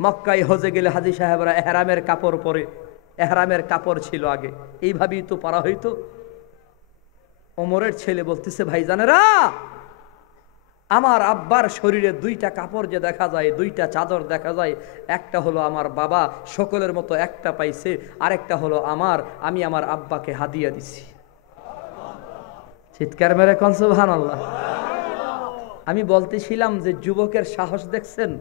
মক্কায় হজে গেলে হাজী সাহেবরা এহরামের কাপড় পরে, এহরামের কাপড় ছিল আগে, এইভাবেই তো পরা হইতো। ওমরের ছেলে বলতেছে, ভাইজানেরা আমার আব্বার শরীরে দুইটা কাপড় যে দেখা যায়, দুইটা চাদর দেখা যায়, একটা হলো আমার বাবা সকলের মতো একটা পাইছে, আরেকটা হলো আমি আমার আব্বাকে হাদিয়া দিছি। চিৎকার মেরে কোন সুবহানাল্লাহ। আমি বলতেছিলাম যে যুবকের সাহস দেখছেন,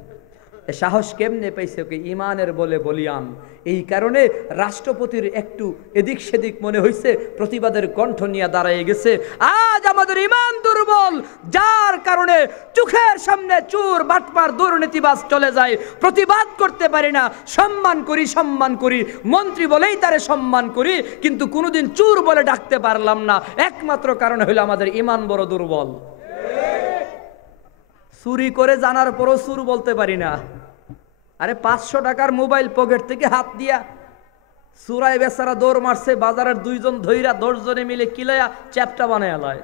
সাহস কেমনে পাইছে? ওকে ইমানের বলে বলিয়ান। এই কারণে রাষ্ট্রপতির একটু এদিক সেদিক মনে হয়েছে, প্রতিবাদের কণ্ঠ নিয়ে দাঁড়ায় গেছে। আজ আমাদের ইমান দুর্বল, যার কারণে চোখের সামনে চোর বাটপার দুর্নীতিবাজ চলে যায়, প্রতিবাদ করতে পারি না। সম্মান করি, মন্ত্রী বলেই তারে সম্মান করি, কিন্তু কোনোদিন চোর বলে ডাকতে পারলাম না। একমাত্র কারণ হলো আমাদের ইমান বড় দুর্বল। চুরি করে জানার পরও চুর বলতে পারি না। আরে 500 টাকার মোবাইল পকেট থেকে হাত দিয়া চুরাই বেচারা দৌড় মারছে, বাজারের 2 জন ধইরা 10 জনে মিলে কিলাইয়া চ্যাপটা বানায় লয়।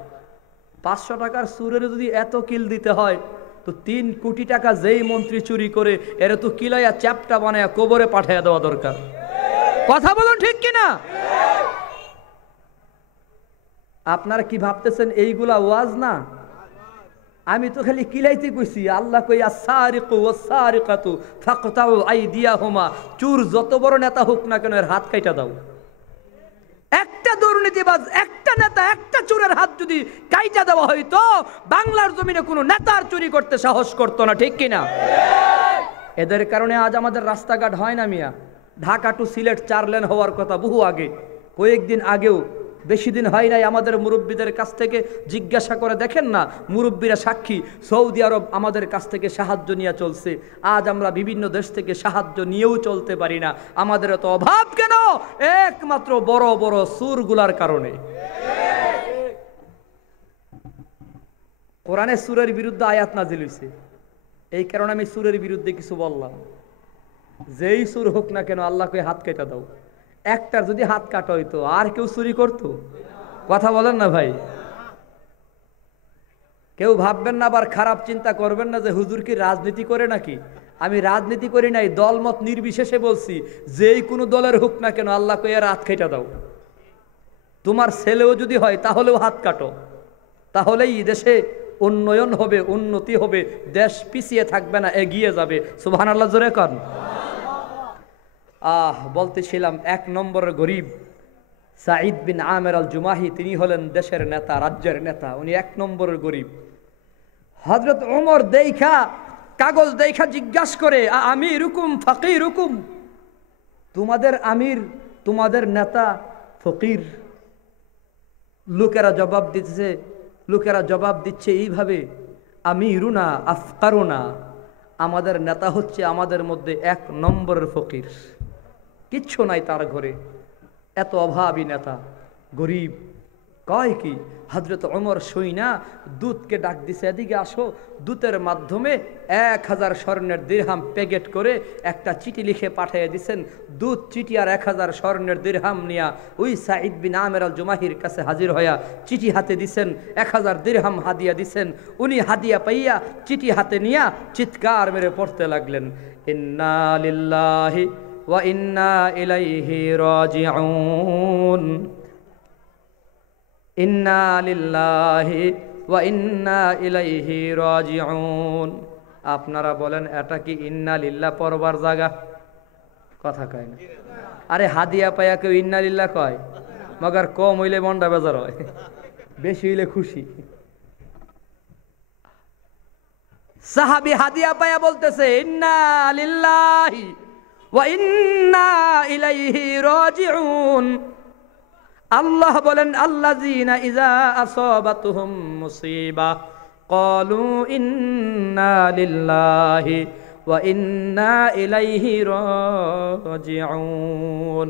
500 টাকার চুরের যদি এত কিল দিতে হয়, তো 3 কোটি টাকা যেই মন্ত্রী চুরি করে এর তো কিলাইয়া চ্যাপটা বানায়া কবরে পাঠাইয়া দেওয়া দরকার। কথা বলুন ঠিক কিনা? আপনারা কি ভাবতেছেন এইগুলা ওয়াজ না? আমি তো খালি কিলাইতে কইছি। আল্লাহ কই আস-সারিকু ওয়াস-সারিকাতু ফাকতাউ আইদিয়াহুমা, চোর যত বড় নেতা হোক না কেন এর হাত কাইটা দাও। একটা দুর্নীতিবাজ, একটা নেতা, একটা চোরের হাত যদি কাইটা দেওয়া হইতো, বাংলার জমিনে কোনো নেতার চুরি করতে সাহস করতো না। ঠিক কিনা? এদের কারণে আজ আমাদের রাস্তাঘাট হয় না মিয়া। ঢাকা টু সিলেট 4 লেন হওয়ার কথা বহু আগে, কয়েকদিন আগেও, বেশি দিন হয় নাই। আমাদের মুরব্বীদের কাছ থেকে জিজ্ঞাসা করে দেখেন না, মুরব্বীরা সাক্ষী, সৌদি আরব আমাদের কাছ থেকে সাহায্য নিয়ে চলছে। আজ আমরা বিভিন্ন দেশ থেকে সাহায্য নিয়েও চলতে পারি না। আমাদের এত অভাব কেন? একমাত্র বড় বড় সুরগুলার কারণে। কোরআনে সুরের বিরুদ্ধে আয়াত নাজিল হইছে, এই কারণে আমি সুরের বিরুদ্ধে কিছু বললাম। যেই সুর হোক না কেন আল্লাহকে হাত কেটে দাও। একটার যদি হাত কাটা হইতো আর কেউ চুরি করতো? কথা বলেন না ভাই। কেউ ভাববেন না, আবার খারাপ চিন্তা করবেন না যে হুজুর কি রাজনীতি করে নাকি। আমি রাজনীতি করি নাই, দলমত নির্বিশেষে বলছি, যেই কোনো দলের হোক না কেন আল্লাহকে এর হাত কেটে দাও। তোমার ছেলেও যদি হয় তাহলেও হাত কাটো, তাহলেই দেশে উন্নয়ন হবে, উন্নতি হবে, দেশ পিছিয়ে থাকবে না, এগিয়ে যাবে। সুবহানাল্লাহ জোরে কন। বলতেছিলাম 1 নম্বরের গরিব সাঈদ বিন আমের আল জুমাহি, তিনি হলেন দেশের নেতা, রাজ্যের নেতা। উনি 1 নম্বরের গরিব। হযরত ওমর দেখা, কাগজ দেখা জিজ্ঞাসা করে, আমির হুকুম ফকির হুকুম, তোমাদের আমির, তোমাদের নেতা ফকির। লোকেরা জবাব দিচ্ছে এইভাবে, আমিরুনা আফকারুনা, আমাদের নেতা হচ্ছে আমাদের মধ্যে 1 নম্বরের ফকির, কিচ্ছু নাই তার ঘরে, এত অভাবী নেতা, গরিব। কয় কি? হযরত ওমর সৈনা দূতকে ডাক দিছে, এদিকে আসো। দূতের মাধ্যমে 1000 স্বর্ণের দিরহাম প্যাকেট করে একটা চিঠি লিখে পাঠিয়ে দিছেন। দূত চিঠি আর 1000 স্বর্ণের দিরহাম নিয়া ওই সাঈদ বিন আমের আল জুমাহির কাছে হাজির হইয়া চিঠি হাতে দিছেন, 1000 দিরহাম হাদিয়া দিছেন। উনি হাদিয়া পাইয়া চিঠি হাতে নিয়া চিৎকার মেরে পড়তে লাগলেন, ইন্না লিল্লাহি ওয়া ইন্না ইলাইহি রাজিউন, ইন্না লিল্লাহি ওয়া ইন্না ইলাইহি রাজিউন। আপনারা বলেন এটা কি ইন্না লিল্লাহ পড়বার জায়গা? কথা কয় না। আরে হাদিয়া পাইয়া কেউ ইন্না লিল্লাহ কয়? মগর কম হইলে মনটা বেজার হয়, বেশি হইলে খুশি। সাহাবী হাদিয়া পাইয়া বলতেছে, ইন্না লিল্লাহি ওয়া ইন্না ইলাইহি রাজিউন। আল্লাহ বলেন, আল্লাযীনা ইযা আসাবাতুহুম মুসিবা ক্বালু ইন্না লিল্লাহি ওয়া ইন্না ইলাইহি রাজিউন।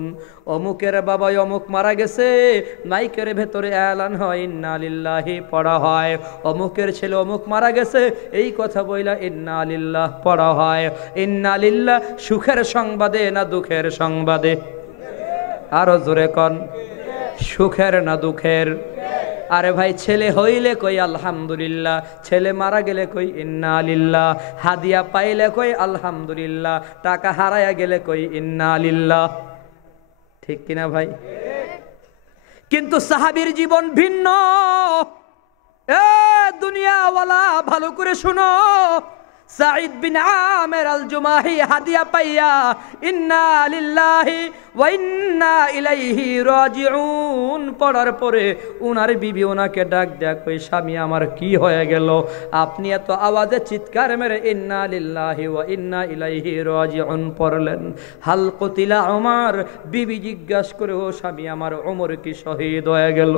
অমুকের বাবা অমুক মারা গেছে, মাইকের ভেতরে এলান হয় ইন্না লিল্লাহি পড়া হয়। অমুকের ছেলে অমুক মারা গেছে, এই কথা বইলা ইন্না লিল্লাহ পড়া হয়। ইন্না লিল্লাহ সুখের সংবাদে না দুঃখের সংবাদে? আরো জোরে কন, সুখের না দুঃখের? আরে ভাই, ছেলে হইলে কই আলহামদুলিল্লাহ, ছেলে মারা গেলে কই ইন্না লিল্লাহ, হাদিয়া পাইলে কই আলহামদুলিল্লাহ, টাকা হারায়া গেলে কই ইন্না লিল্লাহ। ঠিক কিনা ভাই? কিন্তু সাহাবীর জীবন ভিন্ন। দুনিয়াওয়ালা ভালো করে শুনো, সাঈদ বিন আমের আল জুমাহি হাদিয়া পাইয়া ইন্না লিল্লাহি ওয়া ইন্না ইলাইহি রাজিউন পড়ার পরে উনার বিবি ওনাকে ডাক দেয়া কই, স্বামী আমার কি হয়ে গেল? আপনি এত আওয়াজে চিৎকার মেরে ইন্না লিল্লাহি ওয়া ইন্না ইলাইহি রাজিউন পড়লেন। হাল কুতিলা ওমর, বিবি জিজ্ঞাসা করে, ও স্বামী আমার ওমর কি শহীদ হয়ে গেল?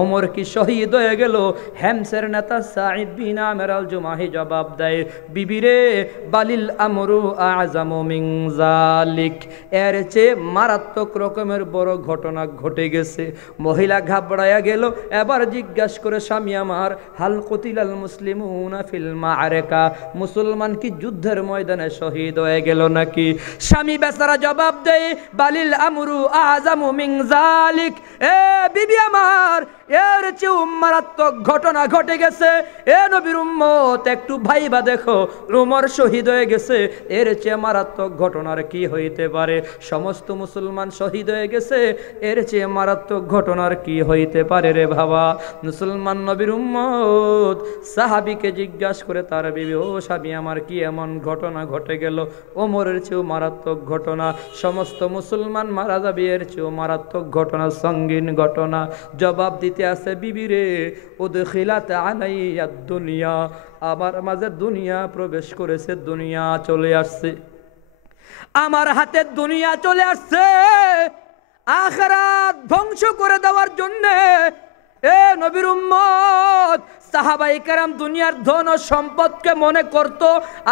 ওমর কি শহীদ হয়ে গেল? হেমসের নেতা সাঈদ বিন আমের আল জুমাহি জবাব দেয়, বিবিরে বালিল আমরু আযামু মিন যালিক, এর চেয়ে মারাত্মক রকমের বড় ঘটনা ঘটে গেছে। মহিলা ঘাবড়ায়া গেল, এবার জিজ্ঞাসা করে, স্বামী আমার হাল কুতিলাল মুসলিমুনা ফিল মাআরাকা, মুসলমান কি যুদ্ধের ময়দানে শহীদ হয়ে গেল নাকি? স্বামী বেচারা জবাব দেয়, বালিল আমরু আযামু মিন যালিক, এ বিবি আমার এর চেয়ে মারাত্মক ঘটনা ঘটে গেছে। এ নবীর উম্মত একটু ভাইবা দেখো, উমর শহীদ হয়ে গেছে, এর চেয়ে মারাত্মক ঘটনার কি হইতে পারে? সমস্ত মুসলমান শহীদ হয়ে গেছে, এর চেয়ে মারাত্মক ঘটনার কি হইতে পারে রে বাবা? মুসলমান নবীর উম্মত সাহাবীকে জিজ্ঞাসা করে তার বিবি, ও স্বামী আমার কি এমন ঘটনা ঘটে গেল? ওমরের চেয়েও মারাত্মক ঘটনা, সমস্ত মুসলমান মারা যাবে, এর চেয়েও মারাত্মক ঘটনা, সঙ্গীন ঘটনা। জবাব দিতে আছে, বিবিরে উদখিলাত আলাইয়া দুনিয়া, আমার মাঝে দুনিয়া প্রবেশ করেছে, দুনিয়া চলে আসছে, আমার হাতে দুনিয়া চলে আসছে আখিরাত ধ্বংস করে দেওয়ার জন্য। এ নবীর উম্মত সাহাবায়ে কেরাম দুনিয়ার ধন ও সম্পদকে মনে করত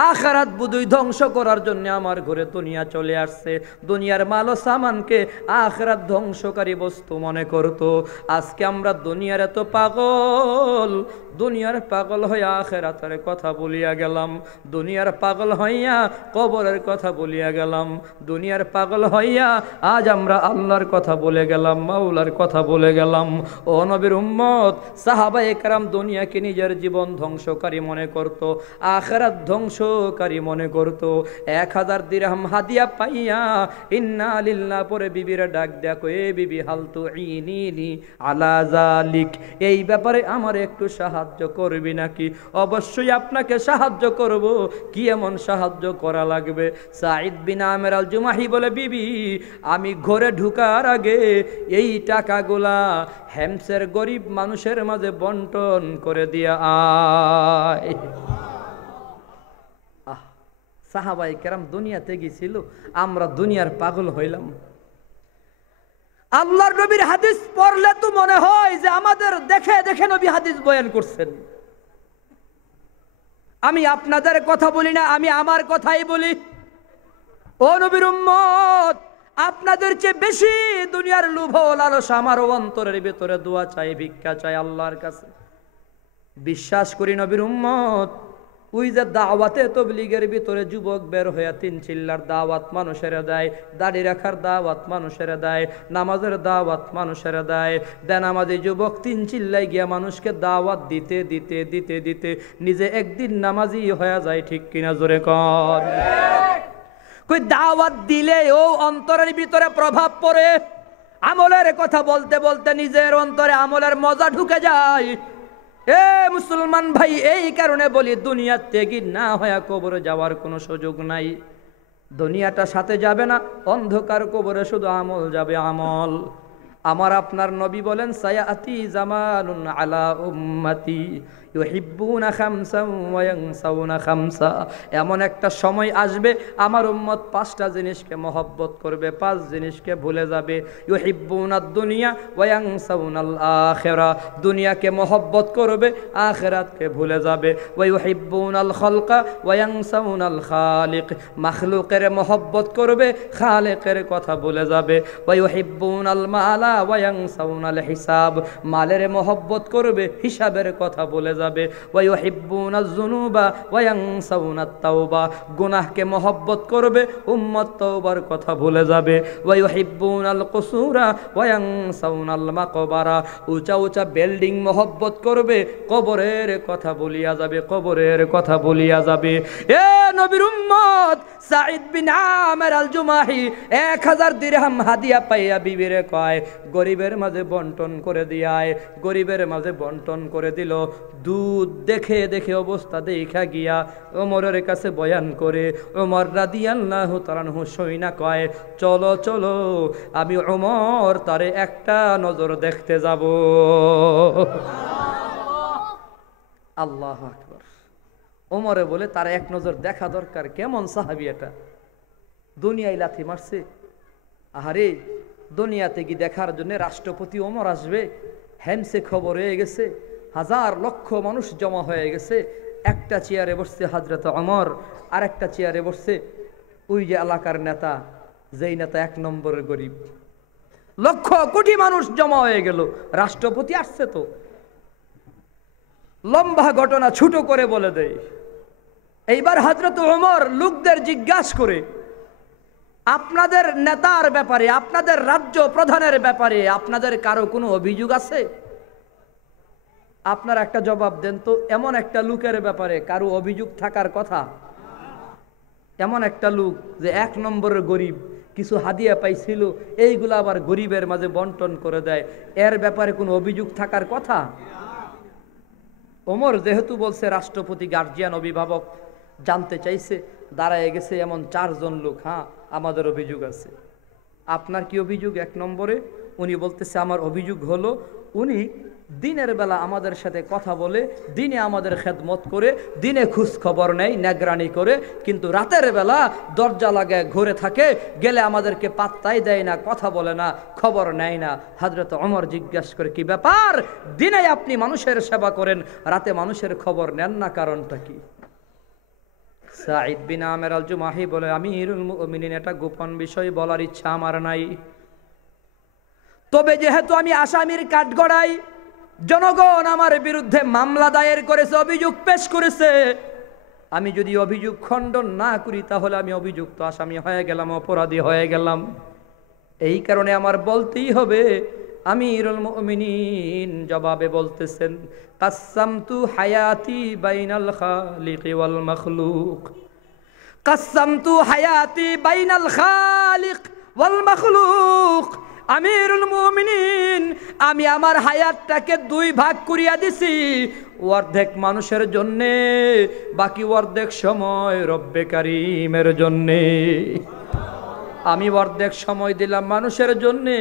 আখিরাত বুঝই ধ্বংস করার জন্য আমার ঘরে দুনিয়া চলে আসছে, দুনিয়ার মাল ও সামানকে আখিরাত ধ্বংসকারী বস্তু মনে করত। আজকে আমরা দুনিয়ার এত পাগল, দুনিয়ার পাগল হইয়া আখিরাতের কথা বলিয়া গেলাম, দুনিয়ার পাগল হইয়া কবরের কথা বলিয়া গেলাম, দুনিয়ার পাগল হইয়া আজ আমরা আল্লাহর কথা বলে গেলাম, মাওলার কথা বলে গেলাম। ও নবীর উম্মত সাহাবায়ে কেরাম দুনিয়াকে নিজের জীবন ধ্বংসকারী মনে করত, আখিরাত ধ্বংসকারী মনে করত। 1000 দিরহাম হাদিয়া পাইয়া ইন্না লিল্লাহ পরে বিবিরা ডাক দেখো, এ বিবি হাল তুইনিনি আলা যালিক, এই ব্যাপারে আমার একটু সাহায্য করবি নাকি? অবশ্যই আপনাকে সাহায্য করব, কি এমন সাহায্য করা লাগবে? সাঈদ বিন আমের আল জুমাহি বলে, বিবি আমি ঘরে ঢুকার আগে এই টাকাগুলা হেমসের গরিব মানুষের মাঝে বন্টন করে দিয়া আয়। সাহাবায়ে কেরাম দুনিয়াতে গেছিল, আমরা দুনিয়ার পাগল হইলাম। আল্লাহর নবীর হাদিস পড়লে তো মনে হয় যে আমাদের দেখে দেখে নবী হাদিস বয়ান করছেন। আমি আপনাদের কথা বলি না, আমি আমার কথাই বলি। ও নবীর উম্মত, আপনাদের চেয়ে বেশি দুনিয়ার লোভ লালসা আমার অন্তরের ভিতরে, দোয়া চাই, ভিক্ষা চাই আল্লাহর কাছে। বিশ্বাস করি নবীর উম্মত, ওই যে দাওয়াতে তবলিগের ভিতরে যুবক বের হইয়া 3 চিল্লার দাওয়াত মানুষের দেয়, দাড়ি রাখার দাওয়াত মানুষের দেয়, নামাজের দাওয়াত মানুষের দেয়, বেনামাজি যুবক 3 চিল্লাই গিয়া মানুষকে দাওয়াত দিতে দিতে দিতে দিতে নিজে একদিন নামাজি হয়ে যায়। ঠিক কিনা জোরে কর? কই দাওয়াত দিলে ও অন্তরের ভিতরে প্রভাব পড়ে, আমলের কথা বলতে বলতে নিজের অন্তরে আমলের মজা ঢুকে যায়। এ মুসলমান ভাই, এই কারণে বলি দুনিয়া ত্যাগী না হয়ে কবরে যাওয়ার কোনো সুযোগ নাই। দুনিয়াটা সাথে যাবে না, অন্ধকার কবরে শুধু আমল যাবে, আমল। আমার আপনার নবী বলেন, সায়াতি জামানুন আলা উম্মতি ইউহিব্বুনা খামসা ওয়া ইয়ানসাউনা খামসা, এমন একটা সময় আসবে আমার উম্মত 5টা জিনিসকে মহব্বত করবে, 5 জিনিসকে ভুলে যাবে। ইউহিব্বুনাদ দুনিয়া ওয়া ইয়ানসাউনাল আখিরা, দুনিয়াকে মহব্বত করবে, আখিরাতকে ভুলে যাবে। ওয়া ইউহিব্বুনাল খালকা ওয়া ইয়ানসাউনাল খালিক, মাখলুকের মহব্বত করবে, খালেকের কথা ভুলে যাবে। ওয়া ইউহিব্বুনাল মালা ওয়া ইয়ানসাউনাল হিসাব, মালের মহব্বত করবে, হিসাবের কথা ভুলে যাবে। ওয়া ইউহিব্বুনাজ যুনুবা ওয়া ইয়ানসাউনাত তাওবা, গুনাহকে মহব্বত করবে, উম্মত তওবার কথা ভুলে যাবে। ওয়া ইউহিব্বুনাল কুসুরা ওয়া ইয়ানসাউনাল মাকবারা, উঁচা উঁচা বিল্ডিং মহব্বত করবে, কবরের কথা ভুলিয়া যাবে, কবরের কথা ভুলিয়া যাবে। এ নবীর উম্মত সাঈদ বিন আমের আল জুমাহি 1000 দিরহাম হাদিয়া পাইয়া বিবিরে কয় গরিবের মাঝে বন্টন করে দিয়ায়। গরিবের মাঝে বন্টন করে দিল। দুধ দেখে দেখে অবস্থা দেখা গিয়া ওমরের কাছে বয়ান করে। ওমর রাদিয়াল্লাহু তাআলা আনহু সইনা কয় চলো চলো আমি ওমর তারে একটা নজর দেখতে যাব। আল্লাহু আকবার। ওমরে বলে তার এক নজর দেখা দরকার। কেমন সাহাবী এটা, দুনিয়ায় লাথি মারছে। আহারে দুনিয়াতে কি দেখার জন্য রাষ্ট্রপতি ওমর আসবে? হ্যান্ডসে খবর হয়ে গেছে, হাজার লক্ষ মানুষ জমা হয়ে গেছে। একটা চেয়ারে বসছে হযরত ওমর, আর একটা চেয়ারে বসছে ওই যে এলাকার নেতা, যেই নেতা 1 নম্বরের গরিব। লক্ষ কোটি মানুষ জমা হয়ে গেল, রাষ্ট্রপতি আসছে। তো লম্বা ঘটনা ছোট করে বলে দেয়। এইবার হযরত ওমর লোকদের জিজ্ঞাসা করে আপনাদের নেতার ব্যাপারে, আপনাদের রাজ্য প্রধানের ব্যাপারে আপনাদের কারো কোনো অভিযোগ আছে? আপনার একটা জবাব দেন তো, এমন একটা লোকের ব্যাপারে কারো অভিযোগ থাকার কথা? এমন একটা লোক যে 1 নম্বরের গরিব, কিছু হাদিয়া পাইছিল, এইগুলো আবার গরিবের মাঝে বন্টন করে দেয়, এর ব্যাপারে কোনো অভিযোগ থাকার কথা? ওমর যেহেতু বলছে রাষ্ট্রপতি, গার্জিয়ান, অভিভাবক জানতে চাইছে, দাঁড়ায় গেছে এমন 4 জন লোক। হ্যাঁ আমাদের অভিযোগ আছে। আপনার কি অভিযোগ? 1 নম্বরে উনি বলতেছে আমার অভিযোগ হলো উনি দিনের বেলা আমাদের সাথে কথা বলে, দিনে আমাদের খেদমত করে, দিনে খোঁজ খবর নেয়, নেগরানি করে, কিন্তু রাতের বেলা দরজা লাগায় ঘুরে থাকে, গেলে আমাদেরকে পাত্তাই দেয় না, কথা বলে না, খবর নেয় না। হযরত ওমর জিজ্ঞাসা করে কি ব্যাপার, দিনে আপনি মানুষের সেবা করেন, রাতে মানুষের খবর নেন না, কারণটা কি? সাঈদ বিন আমের আল জুমাহি বলে আমিরুল মুমিনিন, এটা গোপন বিষয় বলার ইচ্ছা আমার নাই, তবে যেহেতু আমি আসামির কাঠগড়াই, জনগণ আমার বিরুদ্ধে মামলা দায়ের করেছে, অভিযোগ পেশ করেছে, আমি যদি অভিযোগ খণ্ডন না করি তাহলে আমি অভিযুক্ত আসামি হয়ে গেলাম, অপরাধী হয়ে গেলাম। এই কারণে আমার বলতেই হবে। আমিরুল মুমিনিন জবাবে বলতেছেন কাসসামতু হায়াতি বাইনাল খালিক ওয়াল মাখলুক, কাসসামতু হায়াতি বাইনাল খালিক ওয়াল মাখলুক। আমিরুল মুমিনিন, আমি আমার হায়াতটাকে 2 ভাগ করিয়া দিছি, অর্ধেক মানুষের জন্যে, বাকি অর্ধেক সময় রব্বে কারিমের জন্যে। আমি অর্ধেক সময় দিলাম মানুষের জন্যে,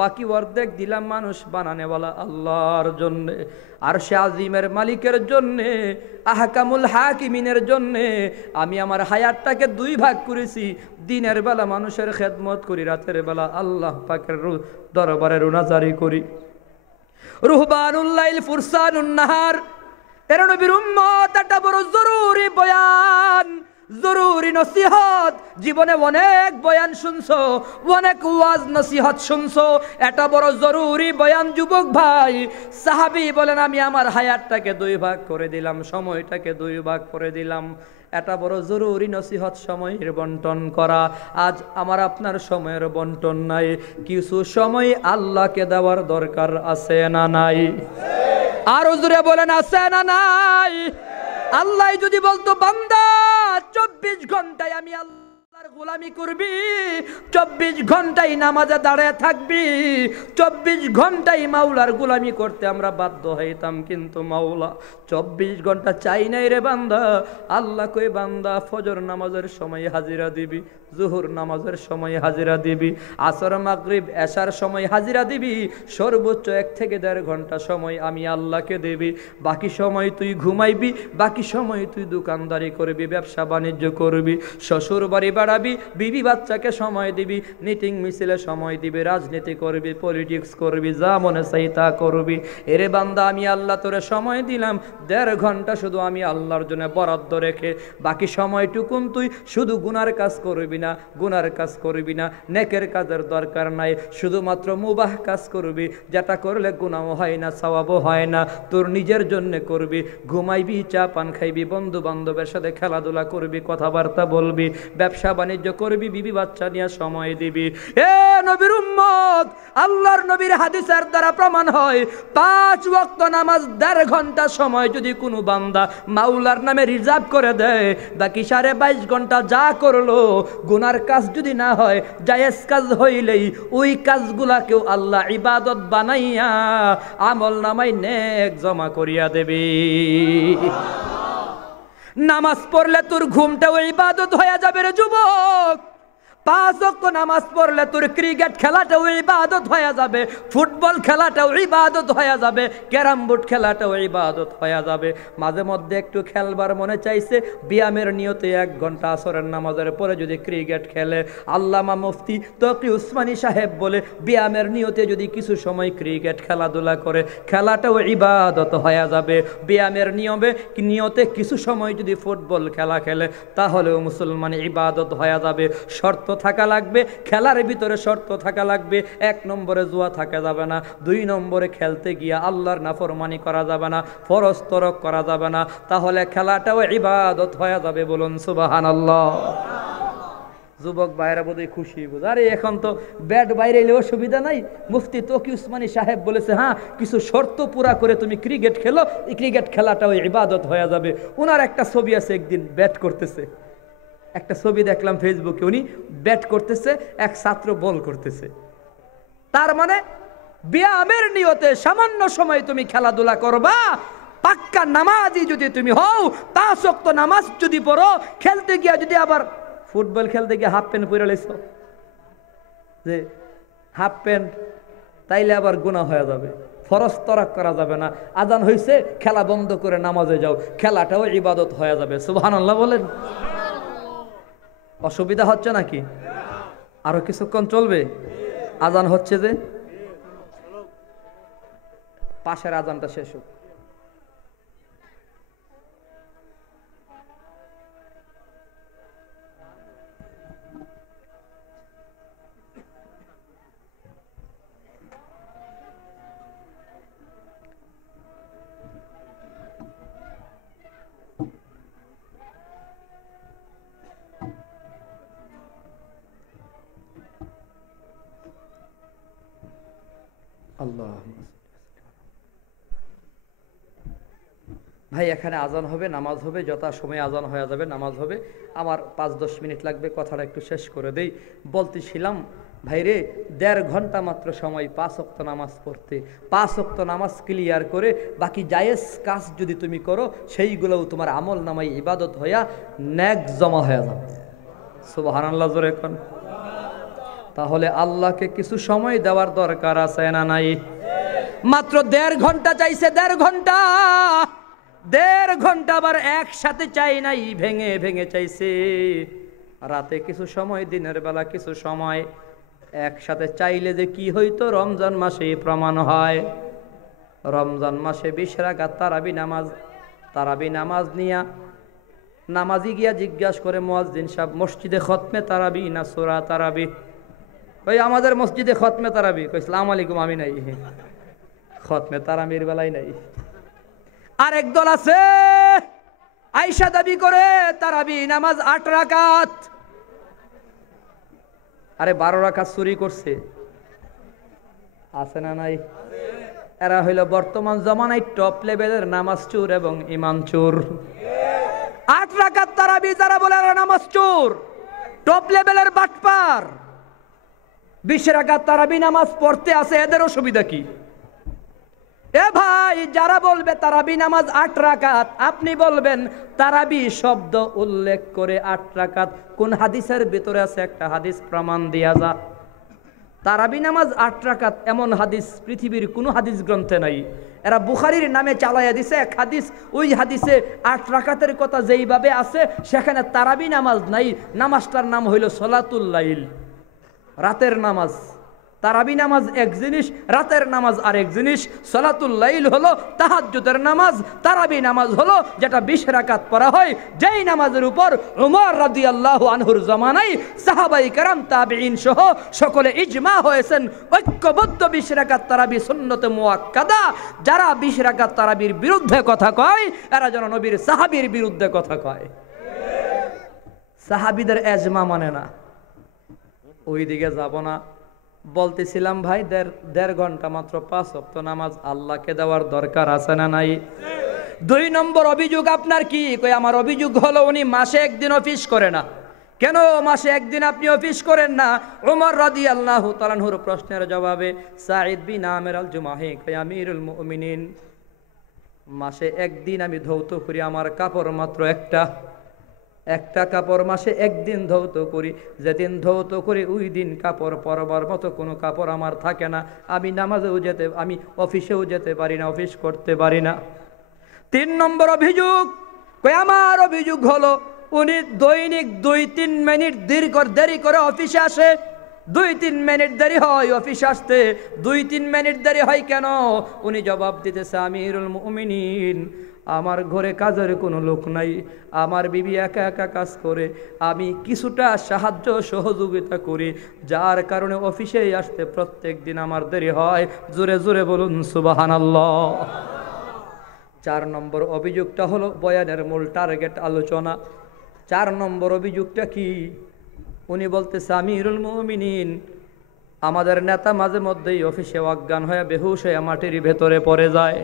বাকি অর্ধেক দিলাম মানুষ বানানেওয়ালা আল্লাহর জন্যে, আরশে আজিমের মালিকের জন্যে, আহকামুল হাকিমিনের জন্যে। আমি আমার হায়াতটাকে 2 ভাগ করেছি, দিনের বেলা মানুষের খেদমত করি, রাতের বেলা আল্লাহ পাকের দরবারে রুনাজারি করি। রুহবানুল লাইল ফুরসানুন নাহার, এর নবীর উম্মত, এটা বড় জরুরি বয়ান, জরুরি নসিহত। জীবনে অনেক বয়ান শুনছো, অনেক ওয়াজ নসিহত শুনছো, এটা বড় জরুরি বয়ান যুবক ভাই। সাহাবী বলেন আমি আমার হায়াতটাকে 2 ভাগ করে দিলাম, সময়টাকে 2 ভাগ করে দিলাম। এটা বড় জরুরি নসিহত, সময়ের বন্টন করা। আজ আমার আপনার সময়ের বন্টন নাই, কিছু সময় আল্লাহকে দেওয়ার দরকার আছে না নাই? আরো জোরে বলেন আছে না নাই? আল্লাহ যদি বলতো বান্দা 24 ঘন্টায় আমি আল্লাহর গোলামি করবি, 24 ঘন্টায় নামাজে দাঁড়ায় থাকবি, 24 ঘন্টায় মাওলার গোলামি করতে আমরা বাধ্য হইতাম। কিন্তু মাওলা 24 ঘন্টা চাই নাই রে বান্দা। আল্লাহ কই বান্দা ফজর নামাজের সময় হাজিরা দিবি, জোহর নামাজের সময় হাজিরা দিবি, আসর মাগরিব এশার সময় হাজিরা দিবি, সর্বোচ্চ 1 থেকে 1.5 ঘন্টা সময় আমি আল্লাহকে দিবি। বাকি সময় তুই ঘুমাইবি, বাকি সময় তুই দোকানদারি করবি, ব্যবসা বাণিজ্য করবি, শ্বশুর বাড়ি বাড়াবি, বিবি বাচ্চাকে সময় দিবি, মিটিং মিছিলে সময় দিবি, রাজনীতি করবি, পলিটিক্স করবি, যা মনে চাই তা করবি। এরে বান্দা আমি আল্লাহ তোরে সময় দিলাম 1.5 ঘন্টা, শুধু আমি আল্লাহর জন্য বরাদ্দ রেখে বাকি সময়টুকুন তুই শুধু গুনার কাজ করবি না, গুনার কাজ করবি না, নেকের কাজের দরকার নাই, শুধুমাত্র মুবাহ কাজ করবি, যেটা করলে গুনাহও হয় না, সওয়াবও হয় না, তোর নিজের জন্য করবি। ঘুমাইবি, চা পান খাইবি, বন্ধু বান্ধবের সাথে খেলাধুলা করবি, কথাবার্তা বলবি, ব্যবসা বাণিজ্য বাণিজ্য করবি, বিবি বাচ্চা নিয়ে সময় দিবি। এ নবীর উম্মত, আল্লাহর নবীর হাদিসের দ্বারা প্রমাণ হয় 5 ওয়াক্ত নামাজ 1.5 ঘন্টা সময় যদি কোনো বান্দা মাওলার নামে রিজার্ভ করে দেয়, বাকি 22.5 ঘন্টা যা করলো গুনার কাজ যদি না হয়, জায়েজ কাজ হইলেই ওই কাজগুলাকেও আল্লাহ ইবাদত বানাইয়া আমল নামায় নেক জমা করিয়া দেবে। নামাজ পড়লে তোর ঘুমটাও ইবাদত হয়ে যাবে রে যুবক। 5 ওয়াক্ত নামাজ পড়লে তোর ক্রিকেট খেলাটাও ইবাদত হয়ে যাবে, ফুটবল খেলাটাও ইবাদত হয়ে যাবে, ক্যারাম বোর্ড খেলাটাও ইবাদত হয়ে যাবে। মাঝে মধ্যে একটু খেলবার মনে চাইছে, ব্যায়ামের নিয়তে 1 ঘন্টা আসরের নামাজের পরে যদি ক্রিকেট খেলে, আল্লামা মুফতি তকি উসমানী সাহেব বলে ব্যায়ামের নিয়তে যদি কিছু সময় ক্রিকেট খেলাধুলা করে, খেলাটাও ইবাদত হয়ে যাবে। ব্যায়ামের নিয়তে কিছু সময় যদি ফুটবল খেলা খেলে, তাহলেও মুসলমান ইবাদত হয়ে যাবে। শর্ত থাকা লাগবে, খেলার ভিতরে শর্ত থাকা লাগবে। 1 নম্বরে জুয়া থাকা যাবে না, 2 নম্বরে খেলতে গিয়া আল্লাহর নাফরমানি করা যাবে না, ফরজ তরক করা যাবে না, তাহলে খেলাটাও ইবাদত হয়ে যাবে। বলুন সুবহানাল্লাহ। যুবক ভাইরা বোধহয় খুশি বোধ। আরে এখন তো ব্যাট বাইরে এলেও সুবিধা নাই, মুফতি তকি উসমানী সাহেব বলেছে হ্যাঁ কিছু শর্ত পুরা করে তুমি ক্রিকেট খেলো, এই ক্রিকেট খেলাটাও ইবাদত হয়ে যাবে। ওনার একটা ছবি আছে, একদিন ব্যাট করতেছে, একটা ছবি দেখলাম ফেসবুকে, উনি ব্যাট করতেছে, এক ছাত্র বল করতেছে। তার মানে ব্যায়ামের নিয়তে সামান্য সময় তুমি খেলাধুলা করবা, পাক্কা নামাজি যদি তুমি হও, 5 ওয়াক্ত নামাজ যদি পড়ো, খেলতে গিয়া যদি আবার ফুটবল খেলতে গিয়ে হাফ প্যান্ট পরে লেছো, যে হাফ প্যান্ট, তাইলে আবার গুনাহ হয়ে যাবে, ফরজ তরক করা যাবে না। আজান হইছে, খেলা বন্ধ করে নামাজে যাও, খেলাটাও ইবাদত হয়ে যাবে। সুবহানাল্লাহ বলেন। অসুবিধা হচ্ছে নাকি? আরো কিছুক্ষণ চলবে? আজান হচ্ছে যে, পাশের আজানটা শেষ হোক। আল্লাহ ভাই, এখানে আজান হবে, নামাজ হবে, যথা সময় আজান হয়ে যাবে, নামাজ হবে। আমার 5-10 মিনিট লাগবে, কথাটা একটু শেষ করে দেই। বলতেছিলাম ভাইরে, 1.5 ঘন্টা মাত্র সময় 5 ওয়াক্ত নামাজ পড়তে। 5 ওয়াক্ত নামাজ ক্লিয়ার করে বাকি জায়েজ কাজ যদি তুমি করো, সেইগুলোও তোমার আমল নামায় ইবাদত হইয়া নেক জমা হয়ে যাবে। সুবহানাল্লাহ জোরে কোন। তাহলে আল্লাহকে কিছু সময় দেওয়ার দরকার আছে না নাই? মাত্র 1.5 ঘন্টা চাইছে, 1.5 ঘন্টা, 1.5 ঘন্টা আবার একসাথে চাই নাই, ভেঙে ভেঙে চাইছে। রাতে কিছু সময়, দিনের বেলা কিছু সময়, একসাথে চাইলে যে কি হইতো রমজান মাসে প্রমাণ হয়। রমজান মাসে 20 রাকাত তারাবি নামাজ নিয়া নামাজি গিয়া জিজ্ঞাসা করে মুয়াজ্জিন সাহেব, মসজিদে খতমে তারাবি না সূরা তারাবি? ওই আমাদের মসজিদে খতমে তারাবি। কই আসসালামু আলাইকুম, আমি নাই, খতমে তারাবির বেলায় নাই। আর একদল আছে আয়েশা দাবি করে তারাবি নামাজ 8 রাকাত। আরে 12 রাকাত চুরি করছে, আছে না নাই? এরা হইল বর্তমান জামানায় টপ লেভেলের নামাজ চোর এবং ইমান চোর। 8 রাকাত তারাবি যারা বলে এরা নামাজ চোর, টপ লেভেলের বাটপার। 20 রাকাত তারাবি নামাজ পড়তে আছে, এদের অসুবিধা কি? এ ভাই, যারা বলবে তারাবি নামাজ 8 রাকাত, আপনি বলবেন তারাবি শব্দ উল্লেখ করে 8 রাকাত কোন হাদিসের ভিতরে আছে? একটা হাদিস প্রমাণ দিয়া যা। তারাবি নামাজ 8 রাকাত এমন হাদিস পৃথিবীর কোনো হাদিস গ্রন্থে নাই। এরা বুখারীর নামে চালাইয়া দিছে এক হাদিস, ওই হাদিসে 8 রাকাতের কথা যেইভাবে আছে সেখানে তারাবি নামাজ নাই। নামাজটার নাম হইল সলাতুল লাইল, রাতের নামাজ। তারাবি নামাজ এক জিনিস, রাতের নামাজ আরেক জিনিস। সলাতুল লাইল হলো তাহাজ্জুদের নামাজ, তারাবি নামাজ হলো যেটা 20 রাকাত পড়া হয়, যেই নামাজের উপর উমর রাদিয়াল্লাহু আনহুর জামানায় সাহাবায়ে কেরাম, তাবেঈন সহ সকলে ইজমা হয়েছেন, ঐক্যবদ্ধ 20 রাকাত তারাবি সুন্নতে মুআক্কাদা। যারা 20 রাকাত তারাবির বিরুদ্ধে কথা কয়, এরা যেন নবীর সাহাবীর বিরুদ্ধে কথা কয়। সাহাবীদের এজমা মানে না, ওই দিকে যাব না। বলতেছিলাম ভাই দেড় ঘন্টা মাত্র 5 ওয়াক্ত নামাজ আল্লাহকে দেওয়ার দরকার আছে না নাই? 2 নম্বর অভিযোগ আপনার কি? কই আমার অভিযোগ হলো উনি মাসে একদিন অফিস করে না। কেন মাসে একদিন আপনি অফিস করেন না? ওমর রাদিয়াল্লাহু তাআলা আনহুর প্রশ্নের জবাবে সাঈদ বিন আমির আল জুমাহি কই আমিরুল মুমিনিন, মাসে একদিন আমি ধৌত করি, আমার কাপড় মাত্র একটা কাপড় মাসে একদিন ধৌত করি। যেদিন ধৌত করি ওই দিন কাপড় পরবার মতো কোনো কাপড় আমার থাকে না। আমি নামাজেও আমি অফিসেও যেতে পারি না, অফিস করতে পারি না। 3 নম্বর অভিযোগ, কই আমার অভিযোগ হলো উনি দৈনিক 2-3 মিনিট দেরি করে অফিসে আসে। 2-3 মিনিট দেরি হয় অফিসে আসতে। 2-3 মিনিট দেরি হয় কেন? উনি জবাব দিতেছে আমিরুল মুমিনিন, আমার ঘরে কাজের কোনো লোক নাই, আমার বিবি একা একা কাজ করে, আমি কিছুটা সাহায্য সহযোগিতা করি, যার কারণে অফিসে আসতে প্রত্যেক দিন আমার দেরি হয়। জোরে জোরে বলুন সুবহানাল্লাহ। 4 নম্বর অভিযোগটা হলো বয়ানের মূল টার্গেট আলোচনা। 4 নম্বর অভিযোগটা কি? উনি বলতেছে আমিরুল মুমিনিন, আমাদের নেতা মাঝে মধ্যেই অফিসে অজ্ঞান হয়ে বেহুশ হয়ে মাটির ভেতরে পড়ে যায়।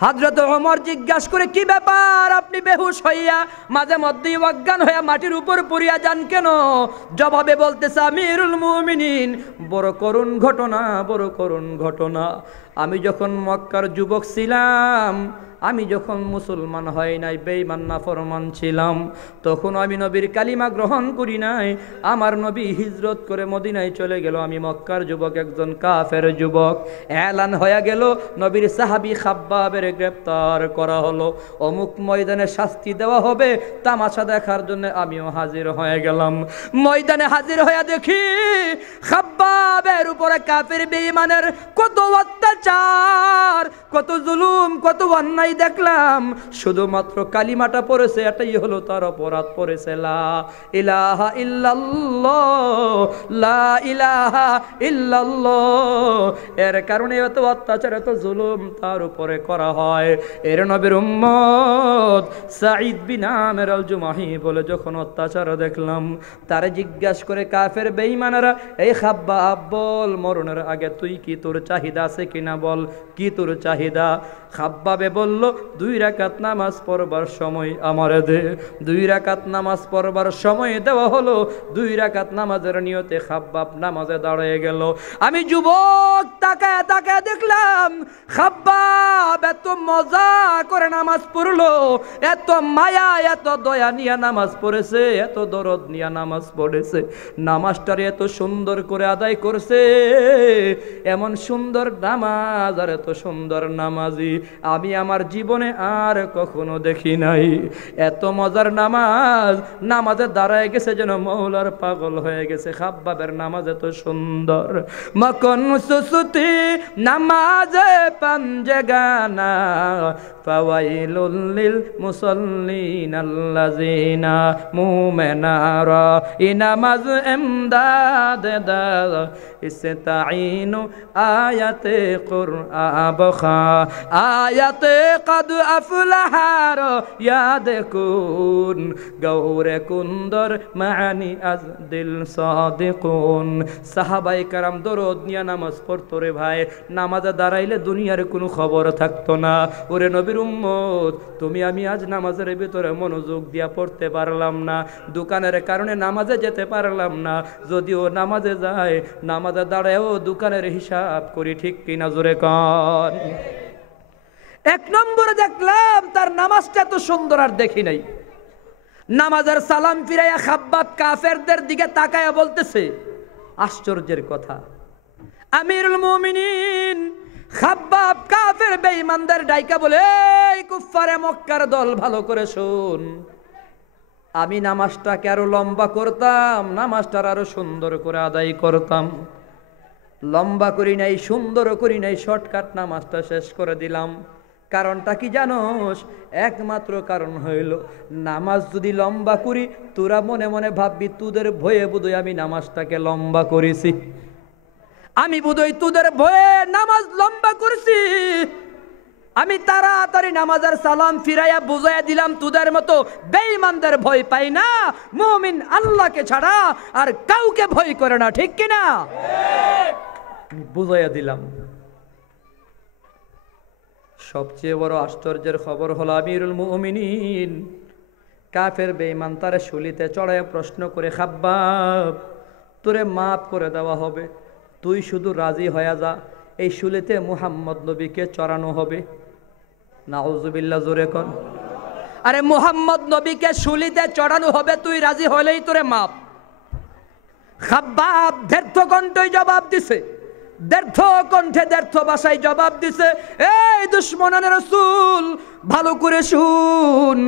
হযরত ওমর জিজ্ঞাসা করে কি ব্যাপার, আপনি বেহুশ হইয়া মাঝে মধ্যেই অজ্ঞান হইয়া মাটির উপর পড়িয়া যান কেন? জবাবে বলতেছে আমিরুল মুমিনিন, বড় করুণ ঘটনা। আমি যখন মক্কার যুবক ছিলাম, আমি যখন মুসলমান হয় নাই, বেঈমান নাফরমান ছিলাম, তখন আমি নবীর কালিমা গ্রহণ করি নাই। আমার নবী হিজরত করে মদিনায় চলে গেল, আমি মক্কার যুবক, একজন কাফের যুবক। এলান হয়ে গেল নবীর সাহাবী খাব্বাবের গ্রেফতার করা হলো, অমুক ময়দানে শাস্তি দেওয়া হবে। তামাশা দেখার জন্য আমিও হাজির হয়ে গেলাম। ময়দানে হাজির হয়ে দেখি খাব্বাবের উপরে কাফের বেঈমানের কত অত্যাচার, কত জুলুম, কত অন্যায় দেখলাম। শুধুমাত্র কালিমাটা পড়েছে, এটাই হলো তার অপরাধ। পড়েছে লা ইলাহা ইল্লাল্লাহ, লা ইলাহা ইল্লাল্লাহ। এর কারণে এত অত্যাচার, এত জুলুম তার উপরে করা হয়। এর নবীর উম্মত সাঈদ বিন আমির আল জুমাহি বলে যখন অত্যাচার দেখলাম, তারে জিজ্ঞাসা করে কাফের বেঈমানেরা, এই খাব্বাব বল, মরণের আগে তুই কি, তোর চাহিদা আছে কিনা বল, কি তোর চাহিদা? খাব্বাবে বলল 2 রাকাত নামাজ পড়বার সময় আমার দে। 2 রাকাত নামাজ পড়বার সময় দেওয়া হলো। 2 রাকাত নামাজের নিয়তে খাব্বাব নামাজে দাঁড়িয়ে গেল। আমি যুবক তাকায় দেখলাম খাব্বাব এত মজা করে নামাজ পড়লো, এত মায়া, এত দয়া নিয়ে নামাজ পড়েছে, এত দরদ নিয়ে নামাজ পড়েছে, নামাজটারে এত সুন্দর করে আদায় করছে। এমন সুন্দর নামাজ আর এত সুন্দর নামাজি আমি আমার জীবনে আর কখনো দেখি নাই। এত মজার নামাজ, নামাজে দাঁড়ায় গেছে যেন মৌলার পাগল হয়ে গেছে। খাব্বাবের নামাজ এত সুন্দর, মকন সুসুতি নামাজে পাঞ্জেগানা, ফাওয়াইলুল লিল মুসাল্লিন আল্লাযিনা মুমিনারা, এই নামাজ ইমদাদ দা ইস্তাঈনু আয়াতে কুরআন বখা, আয়াতে কদ আফলাহার ইয়াদ কুন, গৌরে কুন্দর মানি আজ দিল সাদিকুন। সাহাবায়ে কেরাম দরদ নিয়ে নামাজ পড়তো রে ভাই। নামাজে দাঁড়াইলে দুনিয়ার কোনো খবর থাকতো না। ওরে নবীর উম্মত, তুমি আমি আজ নামাজের ভিতরে মনোযোগ দিয়া পড়তে পারলাম না, দোকানের কারণে নামাজে যেতে পারলাম না। যদিও নামাজে যায়, নামাজে দাঁড়ায়ও দোকানের হিসাব করি, ঠিক কিনা জোরে কর। 1 নম্বরে দেখলাম তার নামাজটা এত সুন্দর আর দেখি নাই। নামাজের সালাম ফিরাইয়া খাব্বাব কাফেরদের দিকে তাকায়া বলতেছে, আশ্চর্যের কথা, আমিরুল মুমিনিন খাব্বাব কাফের বেঈমানদের ডাইকা বলে, এই কুফারে মক্কার দল, ভালো করে শোন, আমি নামাজটাকে আরো লম্বা করতাম, নামাজটার আরো সুন্দর করে আদায় করতাম। লম্বা করি নাই, সুন্দর করি নাই, শর্টকাট নামাজটা শেষ করে দিলাম। কারণটা কি জানোস? একমাত্র কারণ হইল, নামাজ যদি লম্বা করি, তোরা মনে মনে ভাববি তোদের ভয়ে বোধহয় আমি নামাজটাকে লম্বা করেছি, আমি বোধহয় তোদের ভয়ে নামাজ লম্বা করছি। আমি তাড়াতাড়ি নামাজের সালাম ফিরাইয়া বুঝাইয়া দিলাম, তোদের মতো বেঈমানদের ভয় পাই না, মুমিন আল্লাহকে ছাড়া আর কাউকে ভয় করে না, ঠিক কিনা? আমি বুঝাইয়া দিলাম। সবচেয়ে বড় আশ্চর্যের খবর হলো আমিরুল মুমিনিন কাফের বেঈমান তারে শুলিতে চড়াইয়া প্রশ্ন করে, খাব্বাব তোরে মাফ করে দেওয়া হবে, তুই শুধু রাজি হয়ে যা, এই শুলিতে মুহাম্মদ নবীকে চড়ানো হবে। নাউজুবিল্লাহ, জোরে কোন। আরে মুহাম্মদ নবীকে শুলিতে চড়ানো হবে, তুই রাজি হলেই তোরে মাফ। খাব্বাব ব্যর্থ কণ্ঠে জবাব দিছে, ব্যর্থ কণ্ঠে ব্যর্থ ভাষায় জবাব দিছে, এই দুশমনানে রাসূল ভালো করে শুন,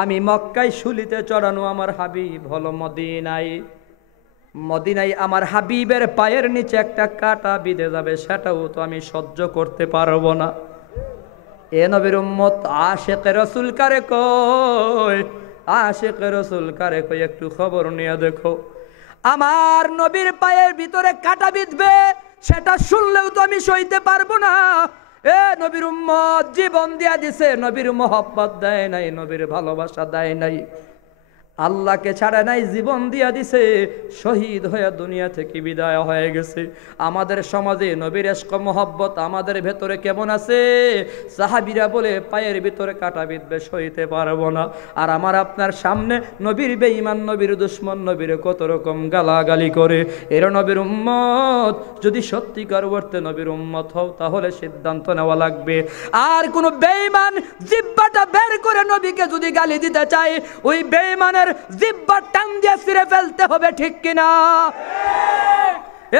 আমি মক্কায় শুলিতে চড়ানো আমার হাবিব হলো মদিনায়। মদিনায় আমার হাবিবের পায়ের নিচে একটা কাঁটা বিঁধে যাবে, সেটাও তো আমি সহ্য করতে পারবো না। এ নবীর উম্মত আশিকে রাসূল কারে কয়, আশিকে রাসূল কারে কয়, একটু খবর নিয়ে দেখো। আমার নবীর পায়ের ভিতরে কাঁটা বিঁধবে, সেটা শুনলেও তো আমি সইতে পারবো না। এ নবীর উম্মত জীবন দিয়া দিছে, নবীর মোহব্বত দেয় নাই, নবীর ভালোবাসা দেয় নাই, আল্লাহকে ছাড়া নাই, জীবন দিয়া দিছে, শহীদ হয়ে দুনিয়া থেকে বিদায় হয়ে গেছে। আমাদের সমাজে নবীর ইশক মোহব্বত আমাদের ভেতরে কেমন আছে? সাহাবীরা বলে পায়ের ভিতরে কাঁটা বিঁধবে, সইতে পারবো না। আর আমার আপনার সামনে নবীর বেঈমান, নবীর দুশমন, নবীর কত রকম গালাগালি করে। এর নবীর উম্মত যদি সত্যিকার অর্থে নবীর উম্মত হও, তাহলে সিদ্ধান্ত নেওয়া লাগবে। আর কোন বেঈমান জিহ্বাটা বের করে নবীকে যদি গালি দিতে চায়, ওই বেঈমানের জিহ্বা টান দিয়ে ছিঁড়ে ফেলতে হবে, ঠিক কিনা?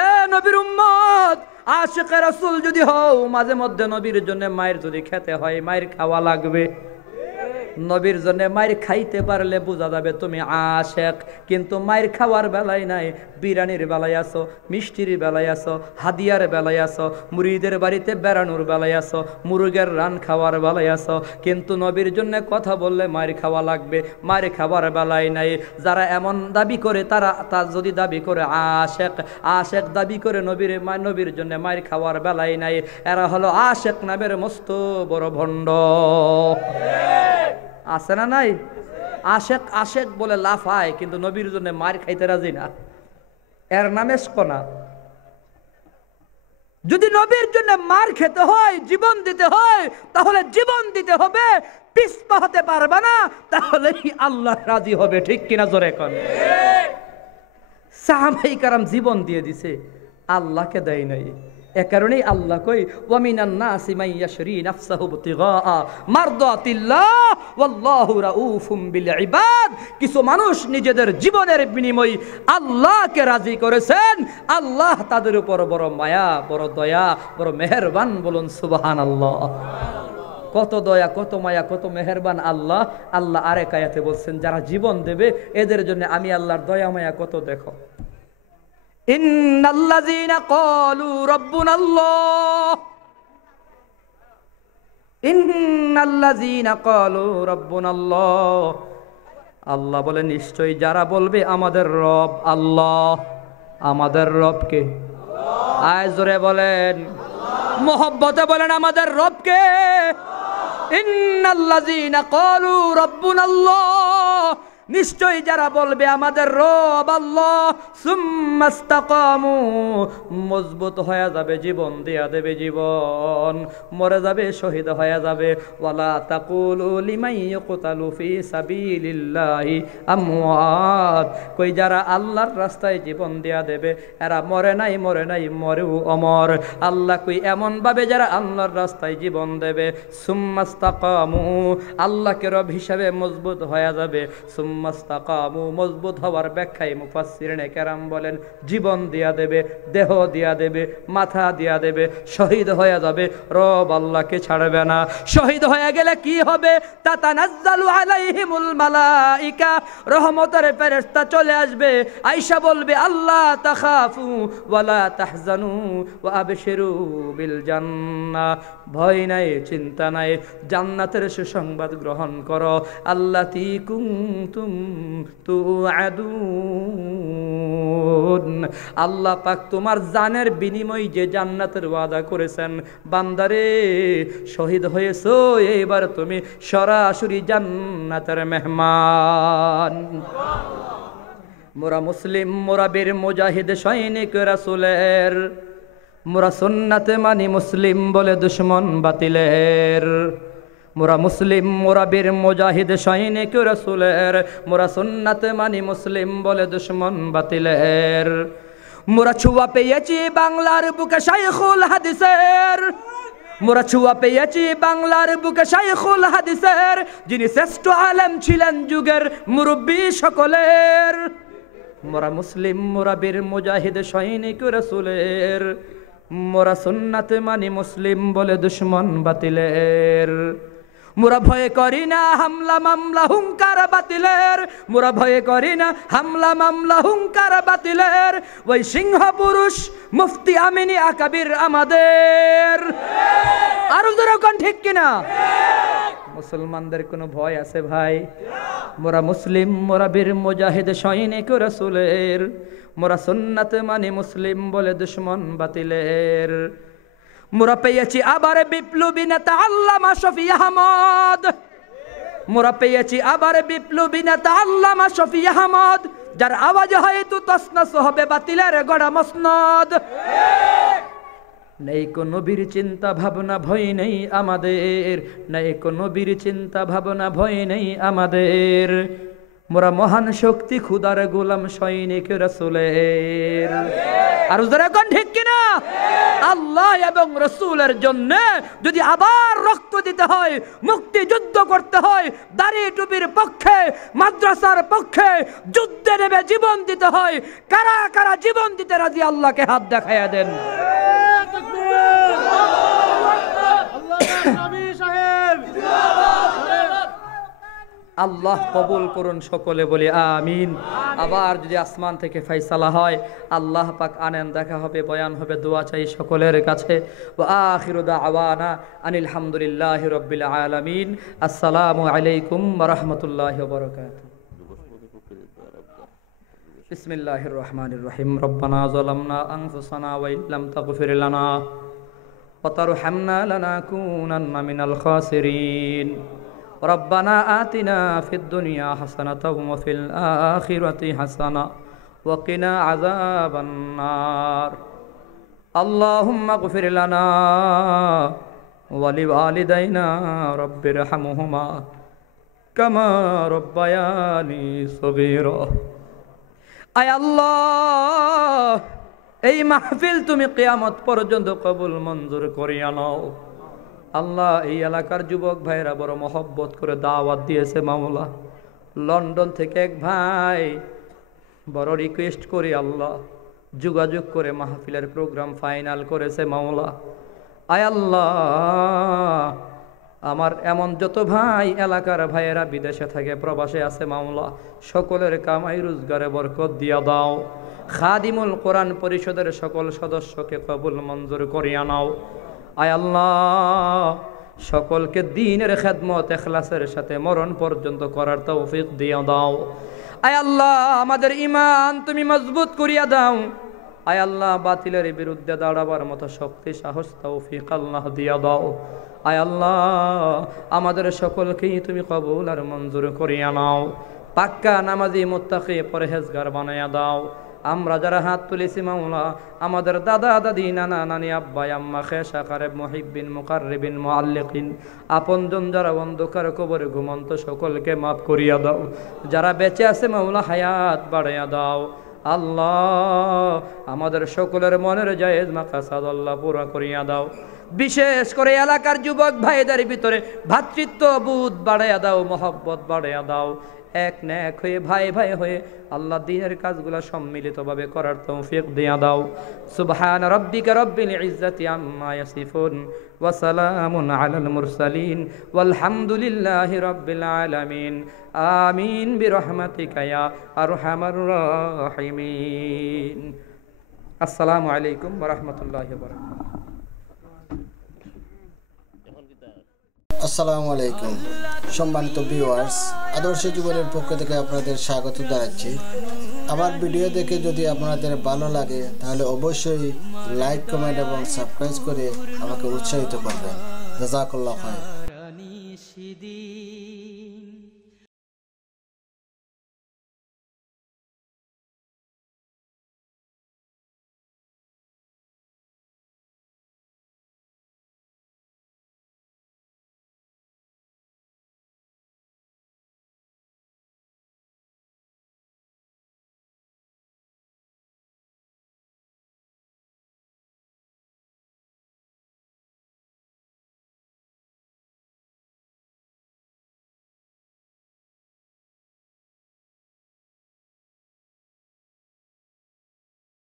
এ নবীর উম্মত আশিকে রাসূল যদি হও, মাঝে মধ্যে নবীর জন্য মায়ের যদি খেতে হয়, মায়ের খাওয়া লাগবে। নবীর জন্য মায়ের খাইতে পারলে বোঝা যাবে তুমি আশেক। কিন্তু মায়ের খাওয়ার বেলায় নাই, বিরিয়ানির বেলায় আসো, মিষ্টির বেলায় আসো, হাদিয়ার বেলায় আসো, মুরিদের বাড়িতে বেড়ানোর বেলায় আসো, মুরগের রান খাওয়ার বেলায় আসো, কিন্তু নবীর জন্য কথা বললে মায়ের খাওয়া লাগবে, মায়ের খাবার বেলায় নাই। যারা এমন দাবি করে, তারা যদি দাবি করে আশেক, আশেক দাবি করে নবীর জন্য মায়ের খাওয়ার বেলায় নাই, এরা হলো আশেক নামের মস্ত বড় ভণ্ড। আছে না নাই? আশেক আশেক বলে লাফায়, কিন্তু নবীর জন্য মার খাইতে রাজি না, এর নামে ইশক। যদি নবীর জন্য মার খেতে হয়, জীবন দিতে হয়, তাহলে জীবন দিতে হবে, পিছপা হতে পারবে না, তাহলে আল্লাহ রাজি হবে, ঠিক কিনা? জোরে কোন। সাহাবায়ে কেরাম জীবন দিয়ে দিছে, আল্লাহকে দেয় নাই। এ কারণেই আল্লাহ কই, ওয়া মিনান নাসি মান ইয়াশরি নাফসাহু ইবতিগা মারদাতিল্লাহ ওয়াল্লাহু রাউফুম বিল ইবাদ। কিছু মানুষ নিজেদের জীবনের বিনিময়ে আল্লাহকে রাজি করেছেন, আল্লাহ তাদের উপর বড় মায়া, বড় দয়া, বড় মেহেরবান। বলুন সুবহানাল্লাহ। কত দয়া, কত মায়া, কত মেহেরবান আল্লাহ। আল্লাহ আরেক আয়াতে বলছেন, যারা জীবন দেবে এদের জন্য আমি আল্লাহর দয়া মায়া কত দেখো। ইন্নাল্লাযীনা ক্বালু রাব্বুনাল্লাহ, ইন্নাল্লাযীনা ক্বালু রাব্বুনাল্লাহ, আল্লাহ বলে নিশ্চয়ই যারা বলবে আমাদের রব আল্লাহ। আমাদের রবকে আয় জোরে বলেন, মোহব্বতে বলেন আমাদের রবকে। ইন্নাল্লাযীনা ক্বালু রাব্বুনাল্লাহ, নিশ্চয়ই যারা বলবে আমাদের রব আল্লাহ, সুম্মাস্তাকামু, মজবুত হয়ে যাবে, জীবন দেয়া দেবে, জীবন মরে যাবে, শহীদ হয়ে যাবে। ওয়ালা তাকুলু লিমান ইয়াকতালু ফি সাবিলিল্লাহি আমওয়াত, কই যারা আল্লাহর রাস্তায় জীবন দেয়া দেবে এরা মরে নাই, মরে নাই, মরেও অমর। আল্লাহ কই এমন ভাবে যারা আল্লাহর রাস্তায় জীবন দেবে, সুম্মাস্তাকামু, আল্লাহকে রব হিসাবে মজবুত হয়ে যাবে। সুম্মাস্তাকামু, মজবুত হওয়ার ব্যাখ্যায় মুফাসসিরিনে কেরাম বলেন জীবন দিয়া দেবে, দেহ দিয়া দেবে, মাথা দিয়া দেবে, শহীদ হয়ে যাবে, রব আল্লাহকে ছাড়বে না। শহীদ হয়ে গেলে কি হবে? তাতানাজ্জালু আলাইহিমুল মালাইকা, রহমতের ফেরেশতা চলে আসবে, আয়েশা বলবে আল্লাহ তাখাফু ওয়ালা তাহজানু ওয়া আবশিরু বিল জান্নাহ, ভয় নাই, চিন্তা নাই, জান্নাতের সুসংবাদ গ্রহণ করো। আল্লাতী কুনতুম তুআদুন, আল্লাহ পাক তোমার জানের বিনিময় যে জান্নাতের ওয়াদা করেছেন, বান্দারে শহীদ হয়েছো, এইবার তুমি সরাসরি জান্নাতের মেহমান। মোরা মুসলিম, মোরা বীর মুজাহিদ সৈনিক রাসূলের, মোরা সুন্নাতে মানি মুসলিম বলে দুশ্মন বাতিলের। মোরা মুসলিম, মোরা বীর মুজাহিদ সৈনিক রাসূলের, মোরা সুন্নাতে মানি মুসলিম বলে দুশ্মন বাতিলের। মোরা ছুয়া পেয়েছি বাংলার বুকে শাইখুল হাদিসের, মোরা ছুয়া পেয়েছি বাংলার বুকে শাইখুল হাদিসের, যিনি শ্রেষ্ঠ আলেম ছিলেন যুগের মুরব্বী সকলের। মোরা মুসলিম, মোরা বীর মুজাহিদ সৈনিক রাসূলের, মোরা সুন্নাতে মানি মুসলিম বলে দুশ্মন বাতিলের। মোরা ভয় করি না হামলা মামলা হুঙ্কার বাতিলের, মোরা ভয় করি না হামলা মামলা হুঙ্কার বাতিলের। ওই সিংহ পুরুষ মুফতি আমিনী আকাবির আমাদের। আরো যেরকম ঠিক কিনা? মুসলমানদের কোনো ভয় আছে ভাই? মোরা মুসলিম, মোরা বীর মুজাহিদ সৈনিক রাসূলের, মোরা সুন্নাতে মানি মুসলিম বলে দুশ্মন বাতিলের। মোরা পেয়েছি আবার বিপ্লবী নেতা আল্লামা শফি আহমদ, মোরা পেয়েছি আবার বিপ্লবী নেতা আল্লামা শফি আহমদ, যার আওয়াজ হয়তো তসনস হবে বাতিলের গড়া মসনদ। নেই কোনো নবীর চিন্তা ভাবনা, ভয় নেই আমাদের, নেই কোনো নবীর চিন্তা ভাবনা, ভয় নেই আমাদের। মোরা মহান শক্তি খুদার গোলাম সৈনিক রাসূলের। আর যেরকম ঠিক কিনা? আল্লাহ এবং রাসূলের জন্য যদি আবার রক্ত দিতে হয়, মুক্তি যুদ্ধ করতে হয়, দাড়ি টুপির পক্ষে, মাদ্রাসার পক্ষে যুদ্ধে নেবে জীবন দিতে হয়, কারা কারা জীবন দিতে রাজি আল্লাহকে হাত দেখাইয়া দেন। আল্লাহ কবুল করুন, সকলে বলি আমিন। আবার যদি আসমান থেকে ফয়সালা হয়, আল্লাহ পাক আনেন, দেখা হবে, বয়ান হবে, দোয়া চাই সকলের কাছে। ওয়া আখিরু দাওয়ানা আনিল হামদুলিল্লাহি রাব্বিল আলামিন। আসসালামু আলাইকুম ওয়া রাহমাতুল্লাহি ওয়া বারাকাতুহু। বিসমিল্লাহির রহমানির রহিম। রব্বানা যালামনা আনফুসানা ওয়া ইল্লাম তাগফির লানা ওয়া তারহামনা লানাকুনান্না মিনাল খাসিরিন। ربنا آتنا في الدنيا حسنة وفي الآخرة حسنة وقنا عذاب النار. اللهم اغفر لنا ولوالدينا رب ارحمهما كما ربياني صغيرا. আয় আল্লাহ, এই মাহফিল তুমি কিয়ামত পর্যন্ত কবুল মঞ্জুর করিয়া নাও। আল্লাহ, এই এলাকার যুবক ভাইরা বড় মহব্বত করে দাওয়াত দিয়েছে মাওলা। লন্ডন থেকে এক ভাই বড় রিকোয়েস্ট করি আল্লাহ, যোগাযোগ করে মাহফিলের প্রোগ্রাম ফাইনাল করেছে মাওলা। আয় আল্লাহ, আমার এমন যত ভাই এলাকার ভাইয়েরা বিদেশে থাকে, প্রবাসে আছে মাওলা, সকলের কামাই রোজগারে বরকত দিয়া দাও। খাদিমুল কোরআন পরিষদের সকল সদস্যকে কবুল মঞ্জুর করিয়া নাও। আয় আল্লাহ, সকলকে দ্বীনের খেদমত ইখলাসের সাথে মরণ পর্যন্ত করার তৌফিক দিয়া দাও। আয় আল্লাহ, আমাদের ঈমান তুমি মজবুত করিয়া দাও। আয় আল্লাহ, বাতিলের বিরুদ্ধে দাঁড়াবার মতো শক্তি, সাহস, তৌফিক আল্লাহ দিয়া দাও। আয় আল্লাহ, আমাদের সকলকেই তুমি কবুল আর মঞ্জুর করিয়া নাও। পাক্কা নামাজি, মুত্তাকি, পরহেজগার বানাইয়া দাও। আমরা যারা হাত তুলেছি মাওলা, আমাদের দাদা দাদি, নানা নানি, আব্বা আম্মা, খেশা কারেব, মুহিব্বিন, মুকাররিবিন, মুআল্লিকিন, আপনজন যারা অন্ধকার কবরে ঘুমন্ত, সকলকে মাফ করিয়া দাও। যারা বেঁচে আছে মাওলা, হায়াত বাড়াইয়া দাও। আল্লাহ, আমাদের সকলের মনের জায়েজ মাকাসাদ আল্লাহ পুরা করিয়া দাও। বিশেষ করে এলাকার যুবক ভাইদের ভিতরে ভ্রাতৃত্ব বোধ বাড়াইয়া দাও, মহব্বত বাড়াইয়া দাও। এক নেক হয়ে, ভাই ভাই হয়ে আল্লাহ দ্বীনের কাজগুলো সম্মিলিতভাবে করার তৌফিক দিয়া দাও। সুবহান রাব্বিকা রাব্বিল ইজ্জাতি আম্মা ইয়াসিফুন ওয়া সালামুন আলাল মুরসালিন ওয়ালহামদুলিল্লাহি রাব্বিল আলামিন। আমিন বিরহমাতিকা ইয়া আরহামার রাহিমিন। আসসালামু আলাইকুম ওয়া রাহমাতুল্লাহি ওয়া বারাকাতুহু। আসসালামু আলাইকুম সম্মানিত ভিউয়ার্স, আদর্শ জীবনের পক্ষ থেকে আপনাদের স্বাগত জানাচ্ছি। আমার ভিডিও দেখে যদি আপনাদের ভালো লাগে তাহলে অবশ্যই লাইক, কমেন্ট এবং সাবস্ক্রাইব করে আমাকে উৎসাহিত করবেন। জাযাকাল্লাহু খাইর।